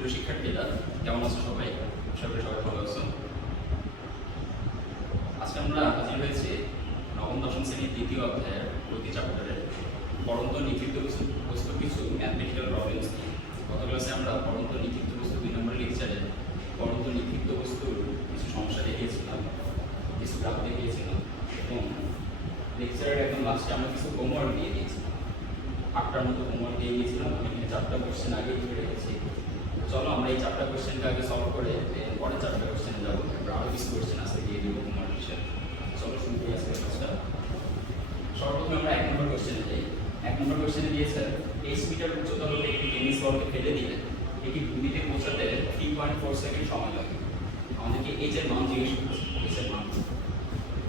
প্রিয় শিক্ষার্থীরা, কেমন আছো সবাই? আশা করি সবাই ভালো আছো। আজকে আমরা হাজির হয়েছি নবম দশম শ্রেণীর দ্বিতীয় অধ্যায়ের গতি চ্যাপ্টারের পরন্ত নিক্ষিপ্ত বস্তু কিছু ম্যাথমেটিক্যাল প্রবলেমস নিয়ে। গত ক্লাসে আমরা পরন্ত নিক্ষিপ্ত বস্তু 2 নম্বর লেকচারে পরন্ত নিক্ষিপ্ত বস্তুর কিছু সমস্যা দেখিয়েছিলাম, কিছু গ্রাফ দেখিয়েছিলাম এবং লেকচারের একদম লাস্টে আমরা কিছু হোমওয়ার্ক দিয়ে দিয়েছিলাম। 8টার মতো হোমওয়ার্ক দিয়ে দিয়েছিলাম। আমি এখানে 4টা কোশ্চেন আগে লিখে রেখেছি। চলো আমরা এই 4টা কোশ্চেনকে আগে সলভ করে পরে 4টা কোশ্চেনে যাবো। আমরা আরও কিছু কোশ্চেন আজকে দিয়ে দেবো হোমওয়ার্ক হিসেবে। চলো শুরু করি আজকের ক্লাসটা। সর্বপ্রথমে আমরা 1 নম্বর কোশ্চেনে যাই। 1 নম্বর কোশ্চেনে দিয়েছে 8 মিটার উচ্চতা হলে একটি টেনিস বলকে ফেলে দিলে এটি ভূমিতে পৌঁছাতে 3.4 সেকেন্ড সময় লাগে। আমাদেরকে এইচ এর মান জিজ্ঞেস করছে, এইচ এর মান।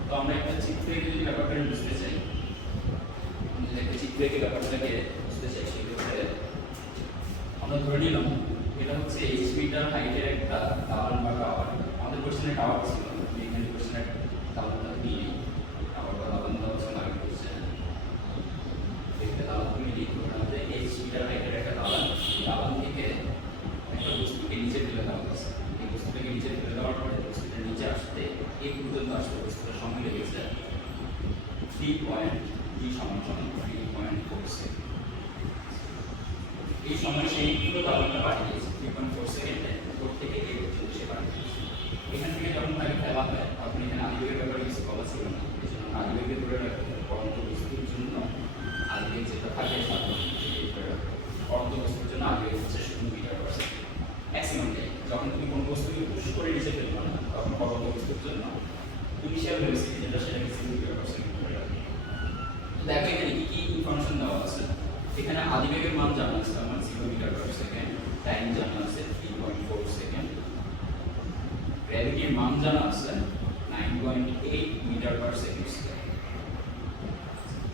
তো আমরা একটা চিত্র এঁকে যদি ব্যাপারটা বুঝতে চাই, যদি একটা চিত্র এঁকে ব্যাপারটাকে বুঝতে চাই, সেক্ষেত্রে আমরা ধরে নিলাম এটা হচ্ছে 8 মিটার হাইটের একটা দালান বা টাওয়ার। আমাদের কোশ্চেনে টাওয়ার ছিল, এখানে কোশ্চেনে দালানটা দিয়ে টাওয়ার বা দালান দেওয়া হচ্ছে আগে কোশ্চেনে। একটা দালান তুমি লিখতে পারবে 8 মিটার হাইটের একটা দালান। দালান থেকে একটা বস্তুকে নিচে ফেলে দেওয়া হচ্ছে। এই বস্তুটাকে নিচে ফেলে দেওয়ার পরে বস্তুটা নিচে আসতে এই পর্যন্ত আসতে বস্তুটার সময় লেগেছে 3.4 সেকেন্ড। এই সময় সেই পুরো দালানটা বাড়িয়ে দিয়েছে 3.4 সেকেন্ডে উপর থেকে এই পর্যন্ত সে বাড়িয়ে দিয়েছে। এখান থেকে যখন তাকে ফেলা হয় তখন এখানে আদিবেগের ব্যাপারে কিছু বলা ছিল না, এই জন্য আদিবেগকে ধরে রাখতে পরন্ত বস্তুর জন্য আদিবেগ যেটা থাকে পরন্ত বস্তুর জন্য আদিবেগ হচ্ছে 0 metre per second maximum time. যখন তুমি কোনো বস্তুকে পুশ করে নিচে ফেলবে না তখন পরন্ত বস্তুর জন্য ইনিশিয়াল ভেলোসিটি যেটা সেটাকে 0 মিটার পার সেকেন্ড ধরে রাখবে। তো দেখো এখানে কি কি ইনফরমেশন দেওয়া আছে। এখানে আদিবেগের মান জানা আছে আমার 0 মিটার পার সেকেন্ড, টাইম জানা আছে 3.4 সেকেন্ড, গ্র্যাভিটির মান জানা আছে 9.8 মিটার পার সেকেন্ড স্কয়ার।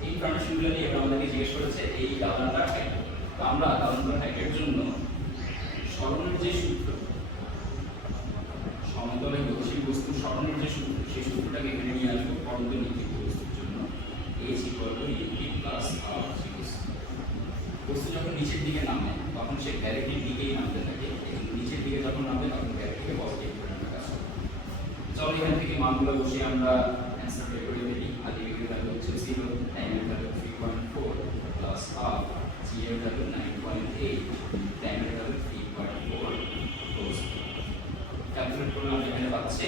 এই ইনফরমেশনগুলো দিয়ে এবার আমাদেরকে জিজ্ঞেস করেছে এই দালানটার হাইট। তো আমরা দালানটার হাইটের জন্য সরণের যে সূত্র, সমতলে গতিশীল বস্তুর সরণের যে সূত্র, সেই সূত্রটাকে এখানে নিয়ে আসবো পরন্ত নিক্ষিপ্ত বস্তুর জন্য। h = ut + r। বস্তু যখন নিচের দিকে নামে তখন সে গ্র্যাভিটির দিকেই নামতে থাকে, এবং নিচের দিকে যখন নামে তখন গ্র্যাভিটিকে পজিটিভ করে আনার কাজ করে। চলো এখান থেকে মানগুলো বসিয়ে আমরা অ্যান্সার বের করে ফেলি। আদিবেগের ভ্যালু হচ্ছে 0, টাইমের ভ্যালু 3.4 প্লাস r, g এর ভ্যালু 9.8, টাইমের ভ্যালু 3.4 ক্লোজ। ক্যালকুলেট করলে আমরা এখানে পাচ্ছি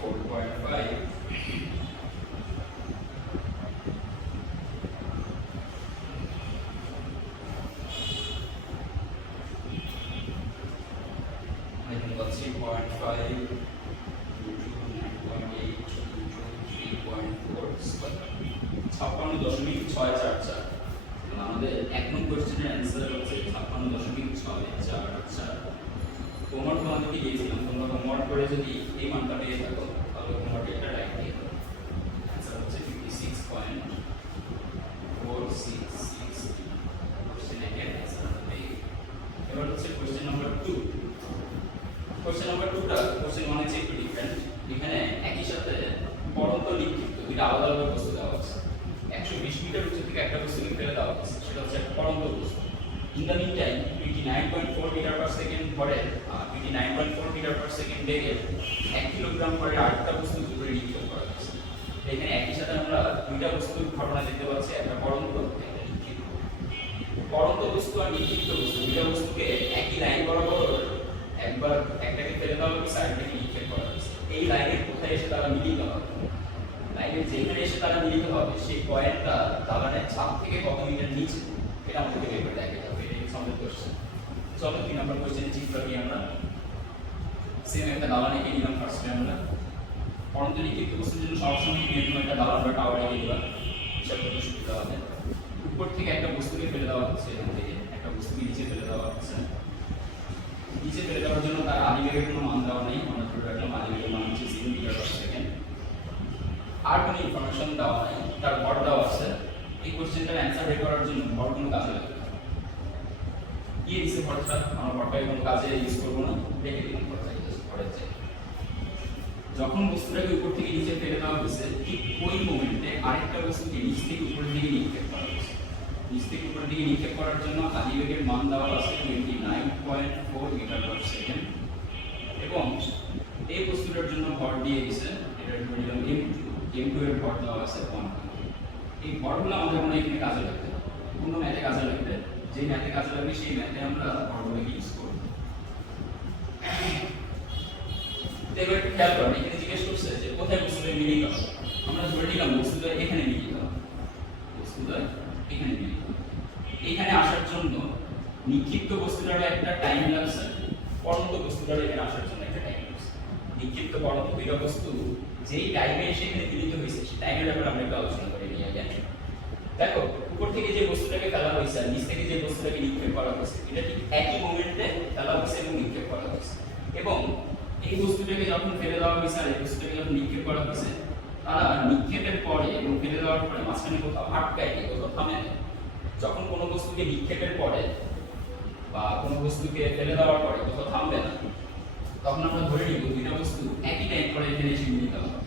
4.5 56.644। আমাদের 1 নম্বর কোশ্চেনের অ্যান্সার হচ্ছে 56.644। হোমওয়ার্ক তোমাদেরকে দিয়েছিলাম, তোমরা হোমওয়ার্ক করে যদি এই মানটা পেয়ে থাকো তাহলে হোমওয়ার্কে একটা লাইক দিয়ে দাও। অ্যান্সার হচ্ছে 56.466। কোশ্চেন এর অ্যান্সার পেয়ে। এবার হচ্ছে কোশ্চেন নাম্বার 2। কোশ্চেন নাম্বার 2টা কোশ্চেন 1 এর চেয়ে একটু ডিফারেন্ট। এখানে একই সাথে পরন্ত নিক্ষিপ্ত দুইটা আলাদা আলাদা বস্তু দেওয়া আছে। 120 মিটার উচ্চ থেকে একটা বস্তুকে ফেলে দেওয়া হচ্ছে, সেটা হচ্ছে একটা পরন্ত বস্তু। In the meantime 29.4 metre per second ভরে 29.4 মিটার পার সেকেন্ড বেগে 1 কিলোগ্রাম করে আরেকটা বস্তু উপরে নিক্ষেপ করা হচ্ছে। এখানে একই সাথে আমরা দুইটা বস্তুর ঘটনা দেখতে পাচ্ছি, একটা পরন্ত একটা নিক্ষিপ্ত। পরন্ত বস্তু আর নিক্ষিপ্ত বস্তু দুইটা বস্তুকে একই লাইন বরাবর একবার একটাকে ফেলে দেওয়া হচ্ছে, আরেকটাকে নিক্ষেপ করা হচ্ছে। এই লাইনের কোথায় এসে তারা মিলিত হবে, লাইনের যেখানে এসে তারা মিলিত হবে সেই পয়েন্টটা দালানের ছাদ থেকে কত মিটার নিচে, এটা আমাদেরকে বের করে দেখা যাবে। এটা আমাদের কোশ্চেন। চলো 3 নম্বর কোশ্চেনের চিত্র নিয়ে আমরা সেম একটা দালান এঁকে নিলাম। ফার্স্টে আমরা পরন্ত নিক্ষিপ্ত বস্তুর জন্য সবসময় নিয়ম একটা দালান বা টাওয়ার এঁকে দিবা, হিসাব করতে সুবিধা হবে। উপর থেকে একটা বস্তুকে ফেলে দেওয়া হচ্ছে, এখান থেকে একটা বস্তুকে নিচে ফেলে দেওয়া হচ্ছে। নিচে ফেলে দেওয়ার জন্য তার আদিবেগের কোনো মান দেওয়া নেই, আমরা ধরে রাখলাম আদিবেগের মান হচ্ছে 0 মিটার পার সেকেন্ড। আর কোনো ইনফরমেশন দেওয়া নেই, তার ভর দেওয়া আছে। এই কোশ্চেনটার অ্যান্সার বের করার জন্য ভর কোনো কাজে লাগবে না। কি দিছে ভরটা, আমরা ভরটা কোনো কাজে ইউজ করবো না, রেখে দিলাম ভরটা ভরের চাই। যখন বস্তুটাকে উপর থেকে নিচে ফেলে দেওয়া হয়েছে ঠিক ওই মোমেন্টে আরেকটা বস্তুকে নিচ থেকে উপরের দিকে নিক্ষেপ করা হয়েছে। নিচ থেকে উপরের দিকে দিকে নিক্ষেপ করার জন্য আদিবেগের মান দেওয়া আছে 29.4 মিটার পার সেকেন্ড এবং এই বস্তুটার জন্য ভর দিয়ে দিয়েছে এটা ধরে নিলাম m2 এর ভর দেওয়া আছে 1। এই ভরগুলো আমাদের মনে এখানে কাজে লাগবে, কোন ম্যাথে কাজে লাগবে, যে ম্যাথে কাজে লাগবে সেই ম্যাথে আমরা ভরগুলোকে ইউজ করব। তো এবার একটু খেয়াল করুন, এখানে জিজ্ঞেস করছে যে কোথায় বস্তুটা মিলিত হবে। আমরা ধরে নিলাম বস্তুটা এখানে মিলিত হবে, বস্তুটা এখানে মিলিত হবে। এখানে আসার জন্য নিক্ষিপ্ত বস্তুটার একটা টাইম লাগছে, পড়ন্ত বস্তুটার এখানে আসার জন্য একটা টাইম লাগছে। নিক্ষিপ্ত পড়ন্ত দুইটা বস্তু যেই টাইমে সেখানে মিলিত হয়েছে সেই টাইমের ব্যাপারে আমরা একটু আলোচনা করে নিয়ে যাই। দেখো উপর থেকে যে বস্তুটাকে ফেলা হয়েছে আর নিচ থেকে যে বস্তুটাকে নিক্ষেপ করা হয়েছে এটা ঠিক একই মোমেন্টে ফেলা হয়েছে এবং নিক্ষেপ করা হয়েছে। এবং এই বস্তুটাকে যখন ফেলে দেওয়া হয়েছে আর এই বস্তুটাকে যখন নিক্ষেপ করা হয়েছে তারা নিক্ষেপের পরে এবং ফেলে দেওয়ার পরে মাঝখানে কোথাও আটকায় নেই, কোথাও থামে নেই। যখন কোনো বস্তুকে নিক্ষেপের পরে বা কোনো বস্তুকে ফেলে দেওয়ার পরে কোথাও থামবে না, তখন আমরা ধরে নিব দুইটা বস্তু একই টাইম পরে এখানে এসে মিলিত হবে।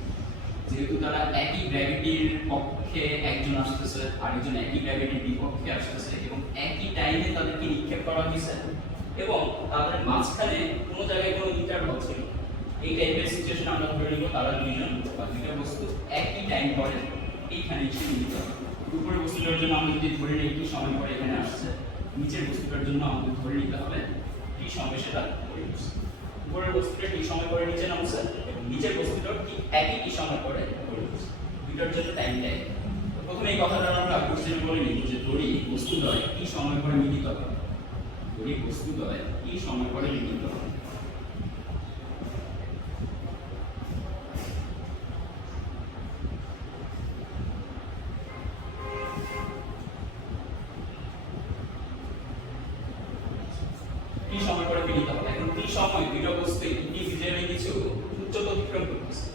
যেহেতু তারা একই গ্র্যাভিটির পক্ষে একজন আসতেছে আরেকজন একই গ্র্যাভিটির বিপক্ষে আসতেছে এবং একই টাইমে তাদেরকে নিক্ষেপ করা হয়েছে এবং তাদের মাঝখানে কোনো জায়গায় কোনো ইন্টারভাল ছিল, এই টাইপের সিচুয়েশন আমরা ধরে নিব তারা দুইজন বা দুইটা বস্তু একই টাইম পরে এইখানে এসে মিলিত হবে। উপরের বস্তুটার জন্য আমরা যদি ধরে নিই একটু সময় পরে এখানে আসছে, নিচের বস্তুটার জন্য আমাদের ধরে নিতে হবে কি সময় সেটা পরে আসছে। উপরের বস্তুটা কি সময় পরে নিচে নামছে এবং নিচের বস্তুটাও ঠিক একই কি সময় পরে পড়ে যাচ্ছে, দুইটার জন্য টাইম টাইম। প্রথমে এই কথাটা আমরা কোশ্চেনে বলে নিব যে দড়ি বস্তুদ্বয় কি সময় পরে মিলিত হবে, দড়ি বস্তুদ্বয় কি সময় পরে মিলিত হবে। কি সময় পরে মিলিত হবে। এখন কি সময় দুইটা বস্তু ইন্ডিভিজুয়ালি কিছু উচ্চতা অতিক্রম করতেছে।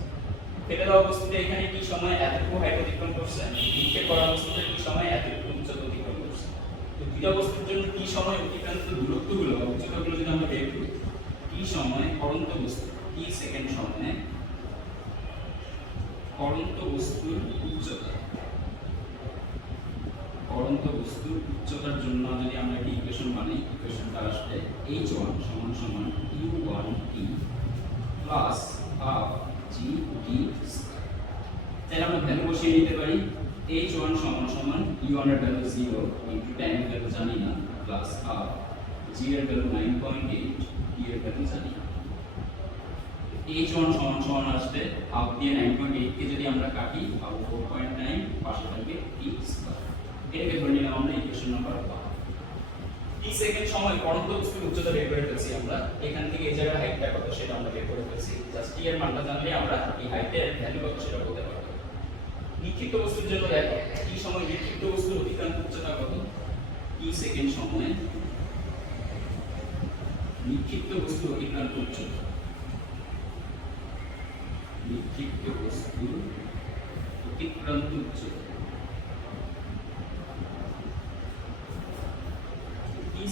ফেলে দেওয়া বস্তুতে এখানে কি সময় এতটুকু হাইট অতিক্রম করছে, নিক্ষেপ করা বস্তুতে কি সময় এতটুকু উচ্চতা অতিক্রম করছে। তো দুইটা বস্তুর জন্য কি সময় অতিক্রান্ত দূরত্বগুলো বা উচ্চতাগুলো যদি আমরা বের করি, কি সময় পড়ন্ত বস্তু কি সেকেন্ড সময়ে পড়ন্ত বস্তুর উচ্চতা, পড়ন্ত বস্তুর উচ্চতার জন্য যদি আমরা একটা ইকুয়েশন বানাই, ইকুয়েশনটা আসবে h1 সমান সমান u1t plus half g_t square. তাহলে আমরা ভ্যালু বসিয়ে নিতে পারি h1 সমান সমান u1 এর ভ্যালু 0 ইনটু টাইম এর ভ্যালু জানি না প্লাস হাফ g এর ভ্যালু 9.8 t এর ভ্যালু জানি না। h1 সমান সমান আসবে হাফ দিয়ে 9.8 কে যদি আমরা কাটি পাবো 4.9 পাশে থাকবে t স্কয়ার। এটাকে ধরে নিলাম আমরা ইকুয়েশন নাম্বার 1। t সেকেন্ড সময় পড়ন্ত বস্তুর উচ্চতা বের করে ফেলছি আমরা, এখান থেকে এই জায়গার হাইটটা কত সেটা আমরা বের করে ফেলছি। জাস্ট t এর মানটা জানলে আমরা এই হাইটের ভ্যালু কত সেটা বলতে পারবো। নিক্ষিপ্ত বস্তুর জন্য দেখো t সময় নিক্ষিপ্ত বস্তুর অতিক্রান্ত উচ্চতা কত, t সেকেন্ড সময়ে নিক্ষিপ্ত বস্তুর অতিক্রান্ত উচ্চতা, নিক্ষিপ্ত বস্তুর অতিক্রান্ত উচ্চতা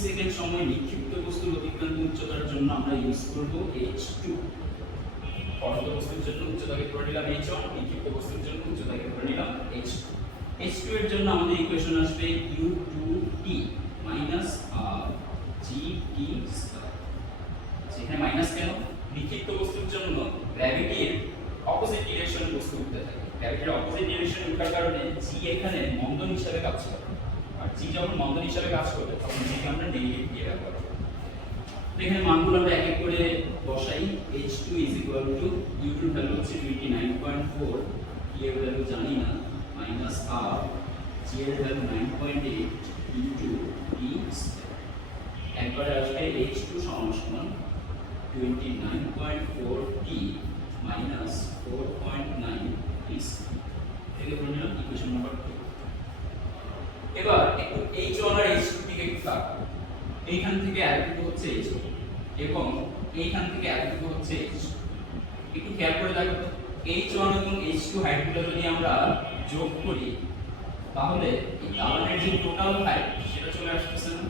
সেকেন্ড সময় নিক্ষিপ্ত বস্তুর অতিক্রান্ত উচ্চতার জন্য আমরা ইউজ করব h2। পড়ন্ত বস্তুর জন্য উচ্চতাকে ধরে নিলাম h1, নিক্ষিপ্ত বস্তুর জন্য উচ্চতাকে ধরে নিলাম h2। h2 এর জন্য আমাদের ইকুয়েশন আসবে u2t মাইনাস gt স্কয়ার। সেখানে মাইনাস কেন? নিক্ষিপ্ত বস্তুর জন্য গ্র্যাভিটির অপোজিট ডিরেকশনে বস্তু উঠতে থাকে, গ্র্যাভিটির অপোজিট ডিরেকশনে ওঠার কারণে g এখানে মন্দন হিসাবে কাজ করে, আর g যখন মন্দন হিসাবে কাজ করবে তখন এটাকে আমরা নেগেটিভ দিয়ে ব্যবহার করব। এখানে মানগুলো আমরা এক এক করে বসাই। h2 u2 এর ভ্যালু হচ্ছে 29.4, t এর ভ্যালু জানি না মাইনাস হাফ, g এর ভ্যালু 9.8 ইনটু t স্কয়ার। একবারে আসবে h2 সমান সমান 29.4 t মাইনাস 4.9 t স্কয়ার। এটাকে ধরে নিলাম ইকুয়েশন নাম্বার 2। এবার একটু h1 আর h2 দিকে একটু তাকাও। এইখান থেকে আরেকটু হচ্ছে h1 এবং এইখান থেকে আরেকটু হচ্ছে h2। একটু খেয়াল করে দেখো তো h1 এবং h2 হাইটগুলো যদি আমরা যোগ করি তাহলে এই দালানের যে টোটাল হাইট সেটা চলে আসছে না।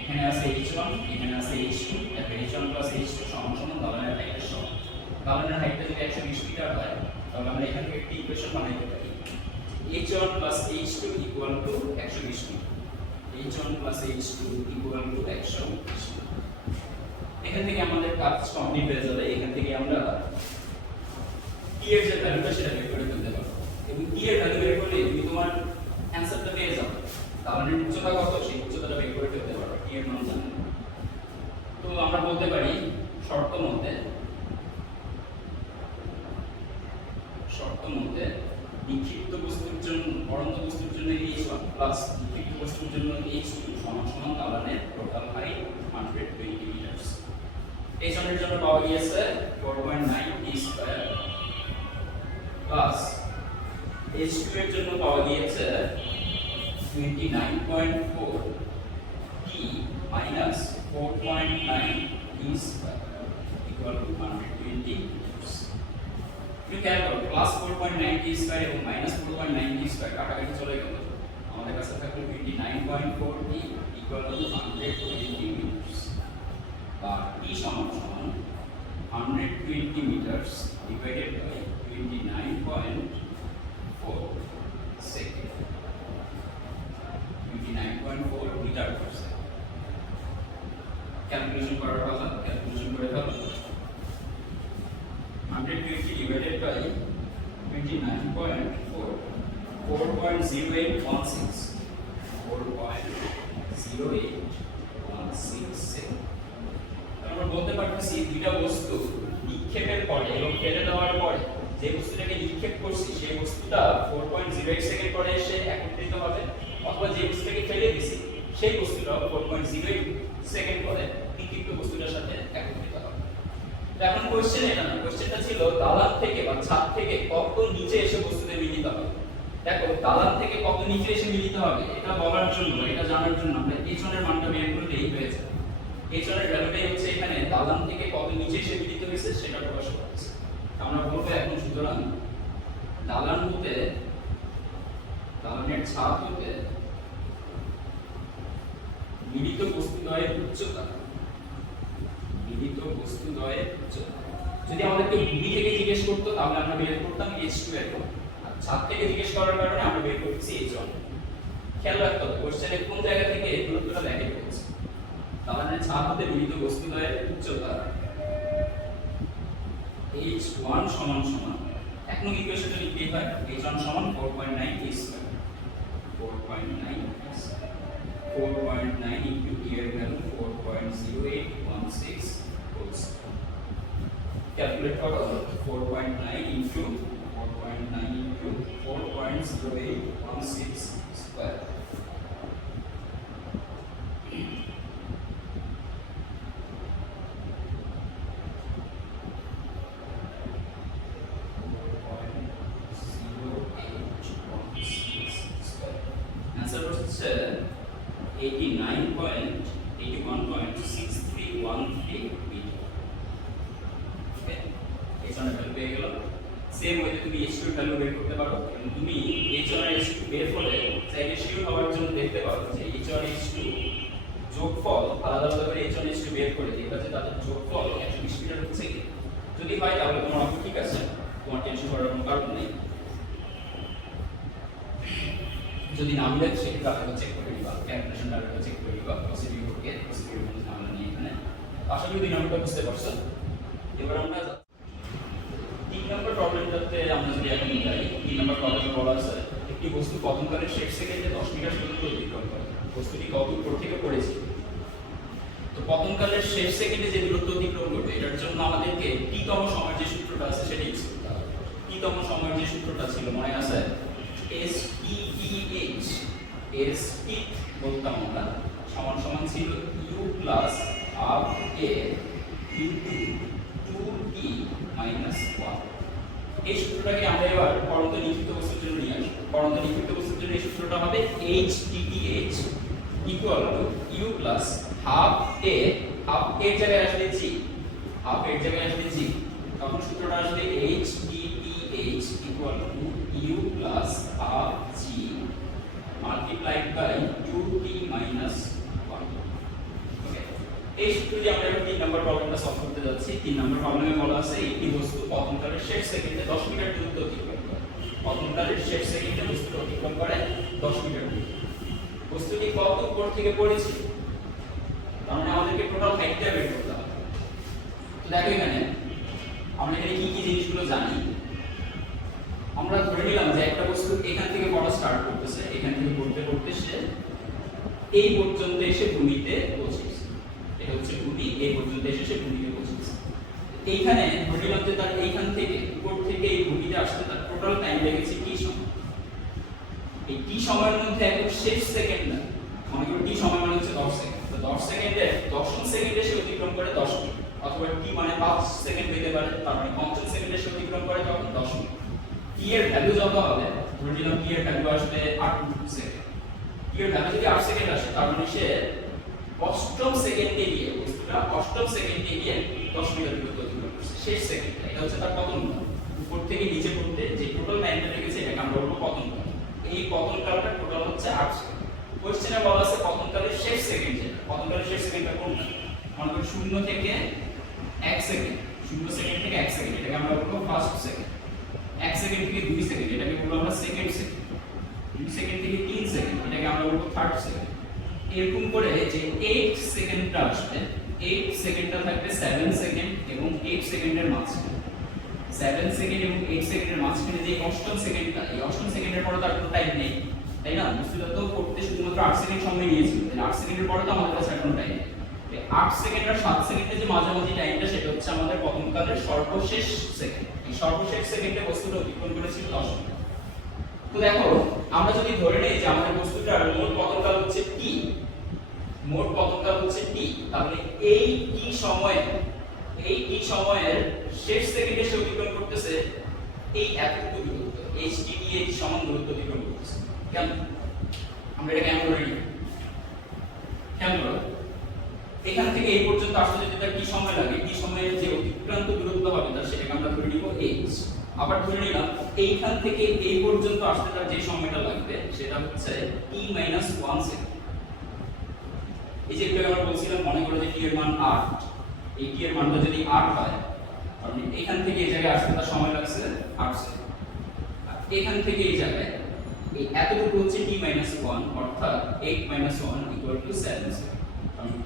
এখানে আছে h1, এখানে আছে h2, তারপর h1 h2 সমান সমান দালানের হাইটের সমান। দালানের হাইটটা যদি 120 মিটার হয় তাহলে আমরা এখান থেকে একটা ইকুয়েশন বানাইতে পারি h1 h2 120 metre. h1 plus h2 equal to 100। এখান থেকে আমাদের কাজ কমপ্লিট হয়ে যাবে। এখান থেকে আমরা t এর যে ভ্যালুটা সেটা বের করে ফেলতে পারবো এবং t এর ভ্যালু বের করলে তুমি তোমার অ্যানসারটা পেয়ে যাবে। তাহলে উচ্চতা কত সেই উচ্চতাটা বের করে ফেলতে পারবো t এর মান জানলে। তো আমরা বলতে পারি শর্ত মধ্যে নিক্ষিপ্ত বস্তুর জন্য পড়ন্ত বস্তুর জন্য h1 প্লাস নিক্ষিপ্ত বস্তুর জন্য h2 সমান সমান দালানের টোটাল হাইট 120 মিটার। h1 এর জন্য পাওয়া গিয়েছে 4.9 t স্কয়ার প্লাস h2 এর জন্য পাওয়া গিয়েছে 29.4 t minus 4.9 t square equal to 120 meters। তুমি খেয়াল করো প্লাস 4.9 t স্কয়ার এবং মাইনাস 4.9 t স্কয়ার কাটাকাটি চলে গেল। আমাদের কাছে থাকলো 29.4 t equal to 120 meters বা t সমান 120 meters divided by 29.4 second 29.4 metre per second. Calculation করার পালা ক্যালকুলেশন করে ফেলো। 120 divided by 29.4 4.0816 4.0816 আমরা বলতে পারতেছি দুইটা বস্তু নিক্ষেপের পরে এবং ফেলে দেওয়ার পরে যে বস্তুটাকে নিক্ষেপ করছি সেই বস্তুটা 4.08 সেকেন্ড পরে এসে একত্রিত হবে, অথবা যে বস্তুটাকে ফেলে দিছি সেই বস্তুটা 4.08 সেকেন্ড পরে নিক্ষিপ্ত বস্তুটার সাথে একত্রিত হবে। এখন কোশ্চেন এটা না, কোশ্চেনটা ছিল দালান থেকে বা ছাদ থেকে কত নিচে এসে বস্তুতে মিলিত হবে। দেখো দালান থেকে কত নিচে এসে মিলিত হবে এটা বলার জন্য, এটা জানার জন্য আমরা h1 এর মানটা বের করলেই হয়ে যাবে। h1 এর ভ্যালুটাই হচ্ছে এখানে দালান থেকে কত নিচে এসে মিলিত হয়েছে সেটা প্রকাশ করছে। আমরা বলবো এখন সুতরাং দালান হতে দালানের ছাদ হতে মিলিত বস্তুদ্বয়ের উচ্চতা যদি আমাদেরকে ভূমি থেকে জিজ্ঞেস করতো তাহলে আমরা বের করতাম h2 এর মান, আর ছাদ থেকে জিজ্ঞেস করার কারণে আমরা বের করতেছি h1। খেয়াল রাখতে হবে কোশ্চেনে কোন জায়গা থেকে দূরত্বটা দেখাই হচ্ছে। তাহলে ছাদ হতে মিলিত বস্তুদ্বয়ের উচ্চতা h1 সমান এক নং ইকুয়েশনটা লিখলেই হয় h1 সমান 4.9 t স্কয়ার 4.9 into t এর ভ্যালু 4.0816 হোল স্কয়ার। ক্যালকুলেট করো 4.9 into 4.0816 স্কয়ার आंसर হচ্ছে 89.81.6313 মিটার। ওকে h1 এর ভ্যালু পেয়ে গেল। সেম ওয়েতে তুমি h2 এর ভ্যালু বের করতে পারো এবং তুমি h1 আর h2 বের করে চাইলে শিওর হওয়ার জন্য দেখতে পারো যে h1 h2 যোগফল আলাদা আলাদা করে h1 h2 বের করে দেখবা যে তাদের যোগফল 120 মিটার হচ্ছে কি। যদি হয় তাহলে তোমার অঙ্ক ঠিক আছে, তোমার টেনশন করার কোনো কারণ নেই। যদি না মিলে সেটা আগে চেক করে নিবা, ক্যালকুলেশনটা আগে চেক করে নিবা, প্রসিডিউরকে প্রসিডিউর মধ্যে আমরা নিয়ে এখানে আশা করি দুই নম্বরটা বুঝতে পারছো। এবার আমরা 3 নম্বর প্রবলেমটাতে আমরা যদি এখন যাই, 3 নম্বর প্রবলেমে বলা আছে একটি বস্তু পতনকালের শেষ সেকেন্ডে 10 মিটার দূরত্ব অতিক্রম করে। বস্তুটি কত উপর থেকে পড়েছে? তো পতনকালের শেষ সেকেন্ডে যে দূরত্ব অতিক্রম করবে এটার জন্য আমাদেরকে টি তম সময়ের যে সূত্রটা আছে সেটা ইউজ করতে হবে। টি তম সময়ের যে সূত্রটা ছিল মনে আছে? s t বলতাম আমরা সমান সমান ছিল u plus half a into 2t minus 1। এই সূত্রটাকে আমরা এবার পরন্ত নিক্ষিপ্ত বস্তুর জন্য নিয়ে আসবো। পরন্ত নিক্ষিপ্ত বস্তুর জন্য এই সূত্রটা হবে h equal to u plus half a, half এর জায়গায় আসলে g, হাফ এর জায়গায় আসলে g, তখন সূত্রটা আসবে h equal to u plus half g multiplied by 2t minus 1। ওকে, এই সূত্র দিয়ে আমরা এবার 3 নম্বর প্রবলেমটা সলভ করতে যাচ্ছি। 3 নম্বর প্রবলেমে বলা আছে একটি বস্তু পতনকালের শেষ সেকেন্ডে 10 মিটার দূরত্ব অতিক্রম করে। পতনকালের শেষ সেকেন্ডে বস্তুটা অতিক্রম করে 10 মিটার দূরত্ব। বস্তুটি কত উপর থেকে পড়েছে, তার মানে আমাদেরকে টোটাল হাইটটা বের করতে হবে। তো দেখো এখানে আমরা এখানে কি কি জিনিসগুলো জানি। আমরা ধরে নিলাম যে একটা বস্তু এখান থেকে পড়া স্টার্ট করতেছে, এখান থেকে পড়তে পড়তে সে এই পর্যন্ত এসে ভূমিতে পৌঁছেছে। এটা হচ্ছে ভূমি, এই পর্যন্ত এসে সে ভূমিতে পৌঁছেছে। এইখানে ধরে নিলাম যে তার এইখান থেকে উপর থেকে এই ভূমিতে আসতে তার টোটাল টাইম লেগেছে টি সময়। এই টি সময়ের মধ্যে একদম শেষ সেকেন্ড না, মনে করো টি সময় মানে হচ্ছে 10 সেকেন্ড। তো 10 সেকেন্ডে 10 সেকেন্ডে সে অতিক্রম করে 10 মিনিট, অথবা টি মানে 5 সেকেন্ড হতে পারে, তার মানে 50 সেকেন্ডে সে অতিক্রম করে তখন 10 মিনিট। টি এর ভ্যালু যত হবে, ধরে নিলাম টি এর ভ্যালু আসবে 8 সেকেন্ড। টি এর ভ্যালু যদি 8 সেকেন্ড আসে, তার মানে সে অষ্টম সেকেন্ডে গিয়ে বস্তুটা অষ্টম সেকেন্ডে গিয়ে 10 মিটার দূরত্ব অতিক্রম করছে, শেষ সেকেন্ডে। এটা হচ্ছে তার পতন কাল। উপর থেকে নিচে পড়তে যে টোটাল টাইমটা লেগেছে এটাকে আমরা বলবো পতন কাল। এই পতন কালটা টোটাল হচ্ছে 8 সেকেন্ড। কোশ্চেনে বলা আছে পতন কালের শেষ সেকেন্ড যেটা, পতন কালের শেষ সেকেন্ডটা কোনটা? মনে করো 0 থেকে 1 সেকেন্ড, 0 সেকেন্ড থেকে 1 সেকেন্ড এটাকে আমরা বলবো ফার্স্ট সেকেন্ড। 1 সেকেন্ড থেকে 2 সেকেন্ড এটাকে বলবো আমরা সেকেন্ড সেকেন্ড। 2 সেকেন্ড থেকে 3 সেকেন্ড এটাকে আমরা বলবো থার্ড সেকেন্ড। এরকম করে যে 8 সেকেন্ডটা আসবে, 8 সেকেন্ডটা থাকবে 7 সেকেন্ড এবং 8 সেকেন্ডের মাঝখানে। 7 সেকেন্ড এবং 8 সেকেন্ডের মাঝখানে যে অষ্টম সেকেন্ডটা, এই অষ্টম সেকেন্ডের পরে তার কোনো টাইম নেই, তাই না? বস্তুটা তো করতে শুধুমাত্র 8 সেকেন্ড সময় নিয়েছিল, তাহলে 8 সেকেন্ডের পরে তো আমাদের কাছে কোনো টাইম নেই। 8 সেকেন্ড আর 7 সেকেন্ডের যে মাঝামাঝি টাইমটা, সেটা হচ্ছে আমাদের পতনকালের সর্বশেষ সেকেন্ড। এই সর্বশেষ সেকেন্ডে বস্তুটা অতিক্রম করেছিল 10 মিনিট। তো দেখো আমরা যদি ধরে নেই যে আমাদের বস্তুটার মোট পতনকাল হচ্ছে t, মোট পতনকাল হচ্ছে t, তাহলে এই t সময়ের শেষ সেকেন্ডে সে অতিক্রম করতেছে এই এতটুকু দূরত্ব, htth সমান দূরত্ব অতিক্রম করতেছে। কেন আমরা এটা কেন ধরে নিই? কেন ধরো এখান থেকে এই পর্যন্ত আসতে যদি তার কি সময় লাগে, কি সময়ের যে অতিক্রান্ত দূরত্ব হবে তার, সেটাকে আমরা ধরে নিব h। আবার ধরে নিলাম এইখান থেকে এই পর্যন্ত আসতে তার যে সময়টা লাগবে সেটা হচ্ছে t - 1 সেকেন্ড। এই যে একটু আমরা বলছিলাম, মনে করো যে t এর মান 8, এই t এর মানটা যদি 8 হয়, তাহলে এখান থেকে এই জায়গায় আসতে তার সময় লাগছে 8 সেকেন্ড। আর এখান থেকে এই জায়গায় এই এতটুকু হচ্ছে t - 1, অর্থাৎ 8 - 1 = 7 সেকেন্ড।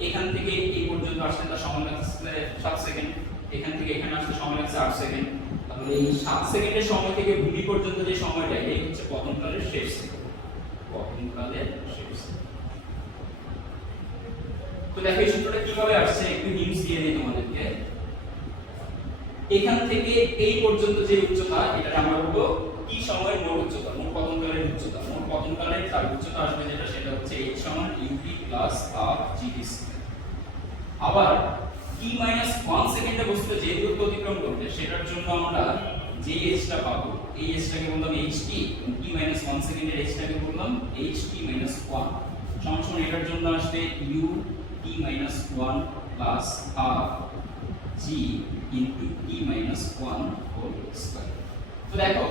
এখান থেকে এই পর্যন্ত আসতে তার সময় লাগছে 7 সেকেন্ড, এখান থেকে এখানে আসতে সময় লাগছে 8 সেকেন্ড। তাহলে এই 7 সেকেন্ডের সময় থেকে ভূমি পর্যন্ত যে সময়টা, এই হচ্ছে পতনকালের শেষ সেকেন্ড, পতনকালের শেষ সেকেন্ড। তো দেখো এই সূত্রটা কিভাবে আসছে, একটু হিন্টস দিয়ে দিই তোমাদেরকে। এখান থেকে এই পর্যন্ত যে উচ্চতা, এটা আমরা বলবো কি সময়ের মোট উচ্চতা, মোট পতনকালের উচ্চতা। মোট পতনকালের তার উচ্চতা আসবে যেটা, সেটা হচ্ছে h সমান ut plus half gd square. আবার t - 1 সেকেন্ডে বস্তুটা যে দূরত্ব অতিক্রম করবে, সেটার জন্য আমরা যে h টা পাবো, এই h টাকে বললাম ht, এবং t - 1 সেকেন্ডের h টাকে বললাম ht - 1 সমান এটার জন্য আসবে ut - 1 plus half g into t - 1 whole square. তো দেখো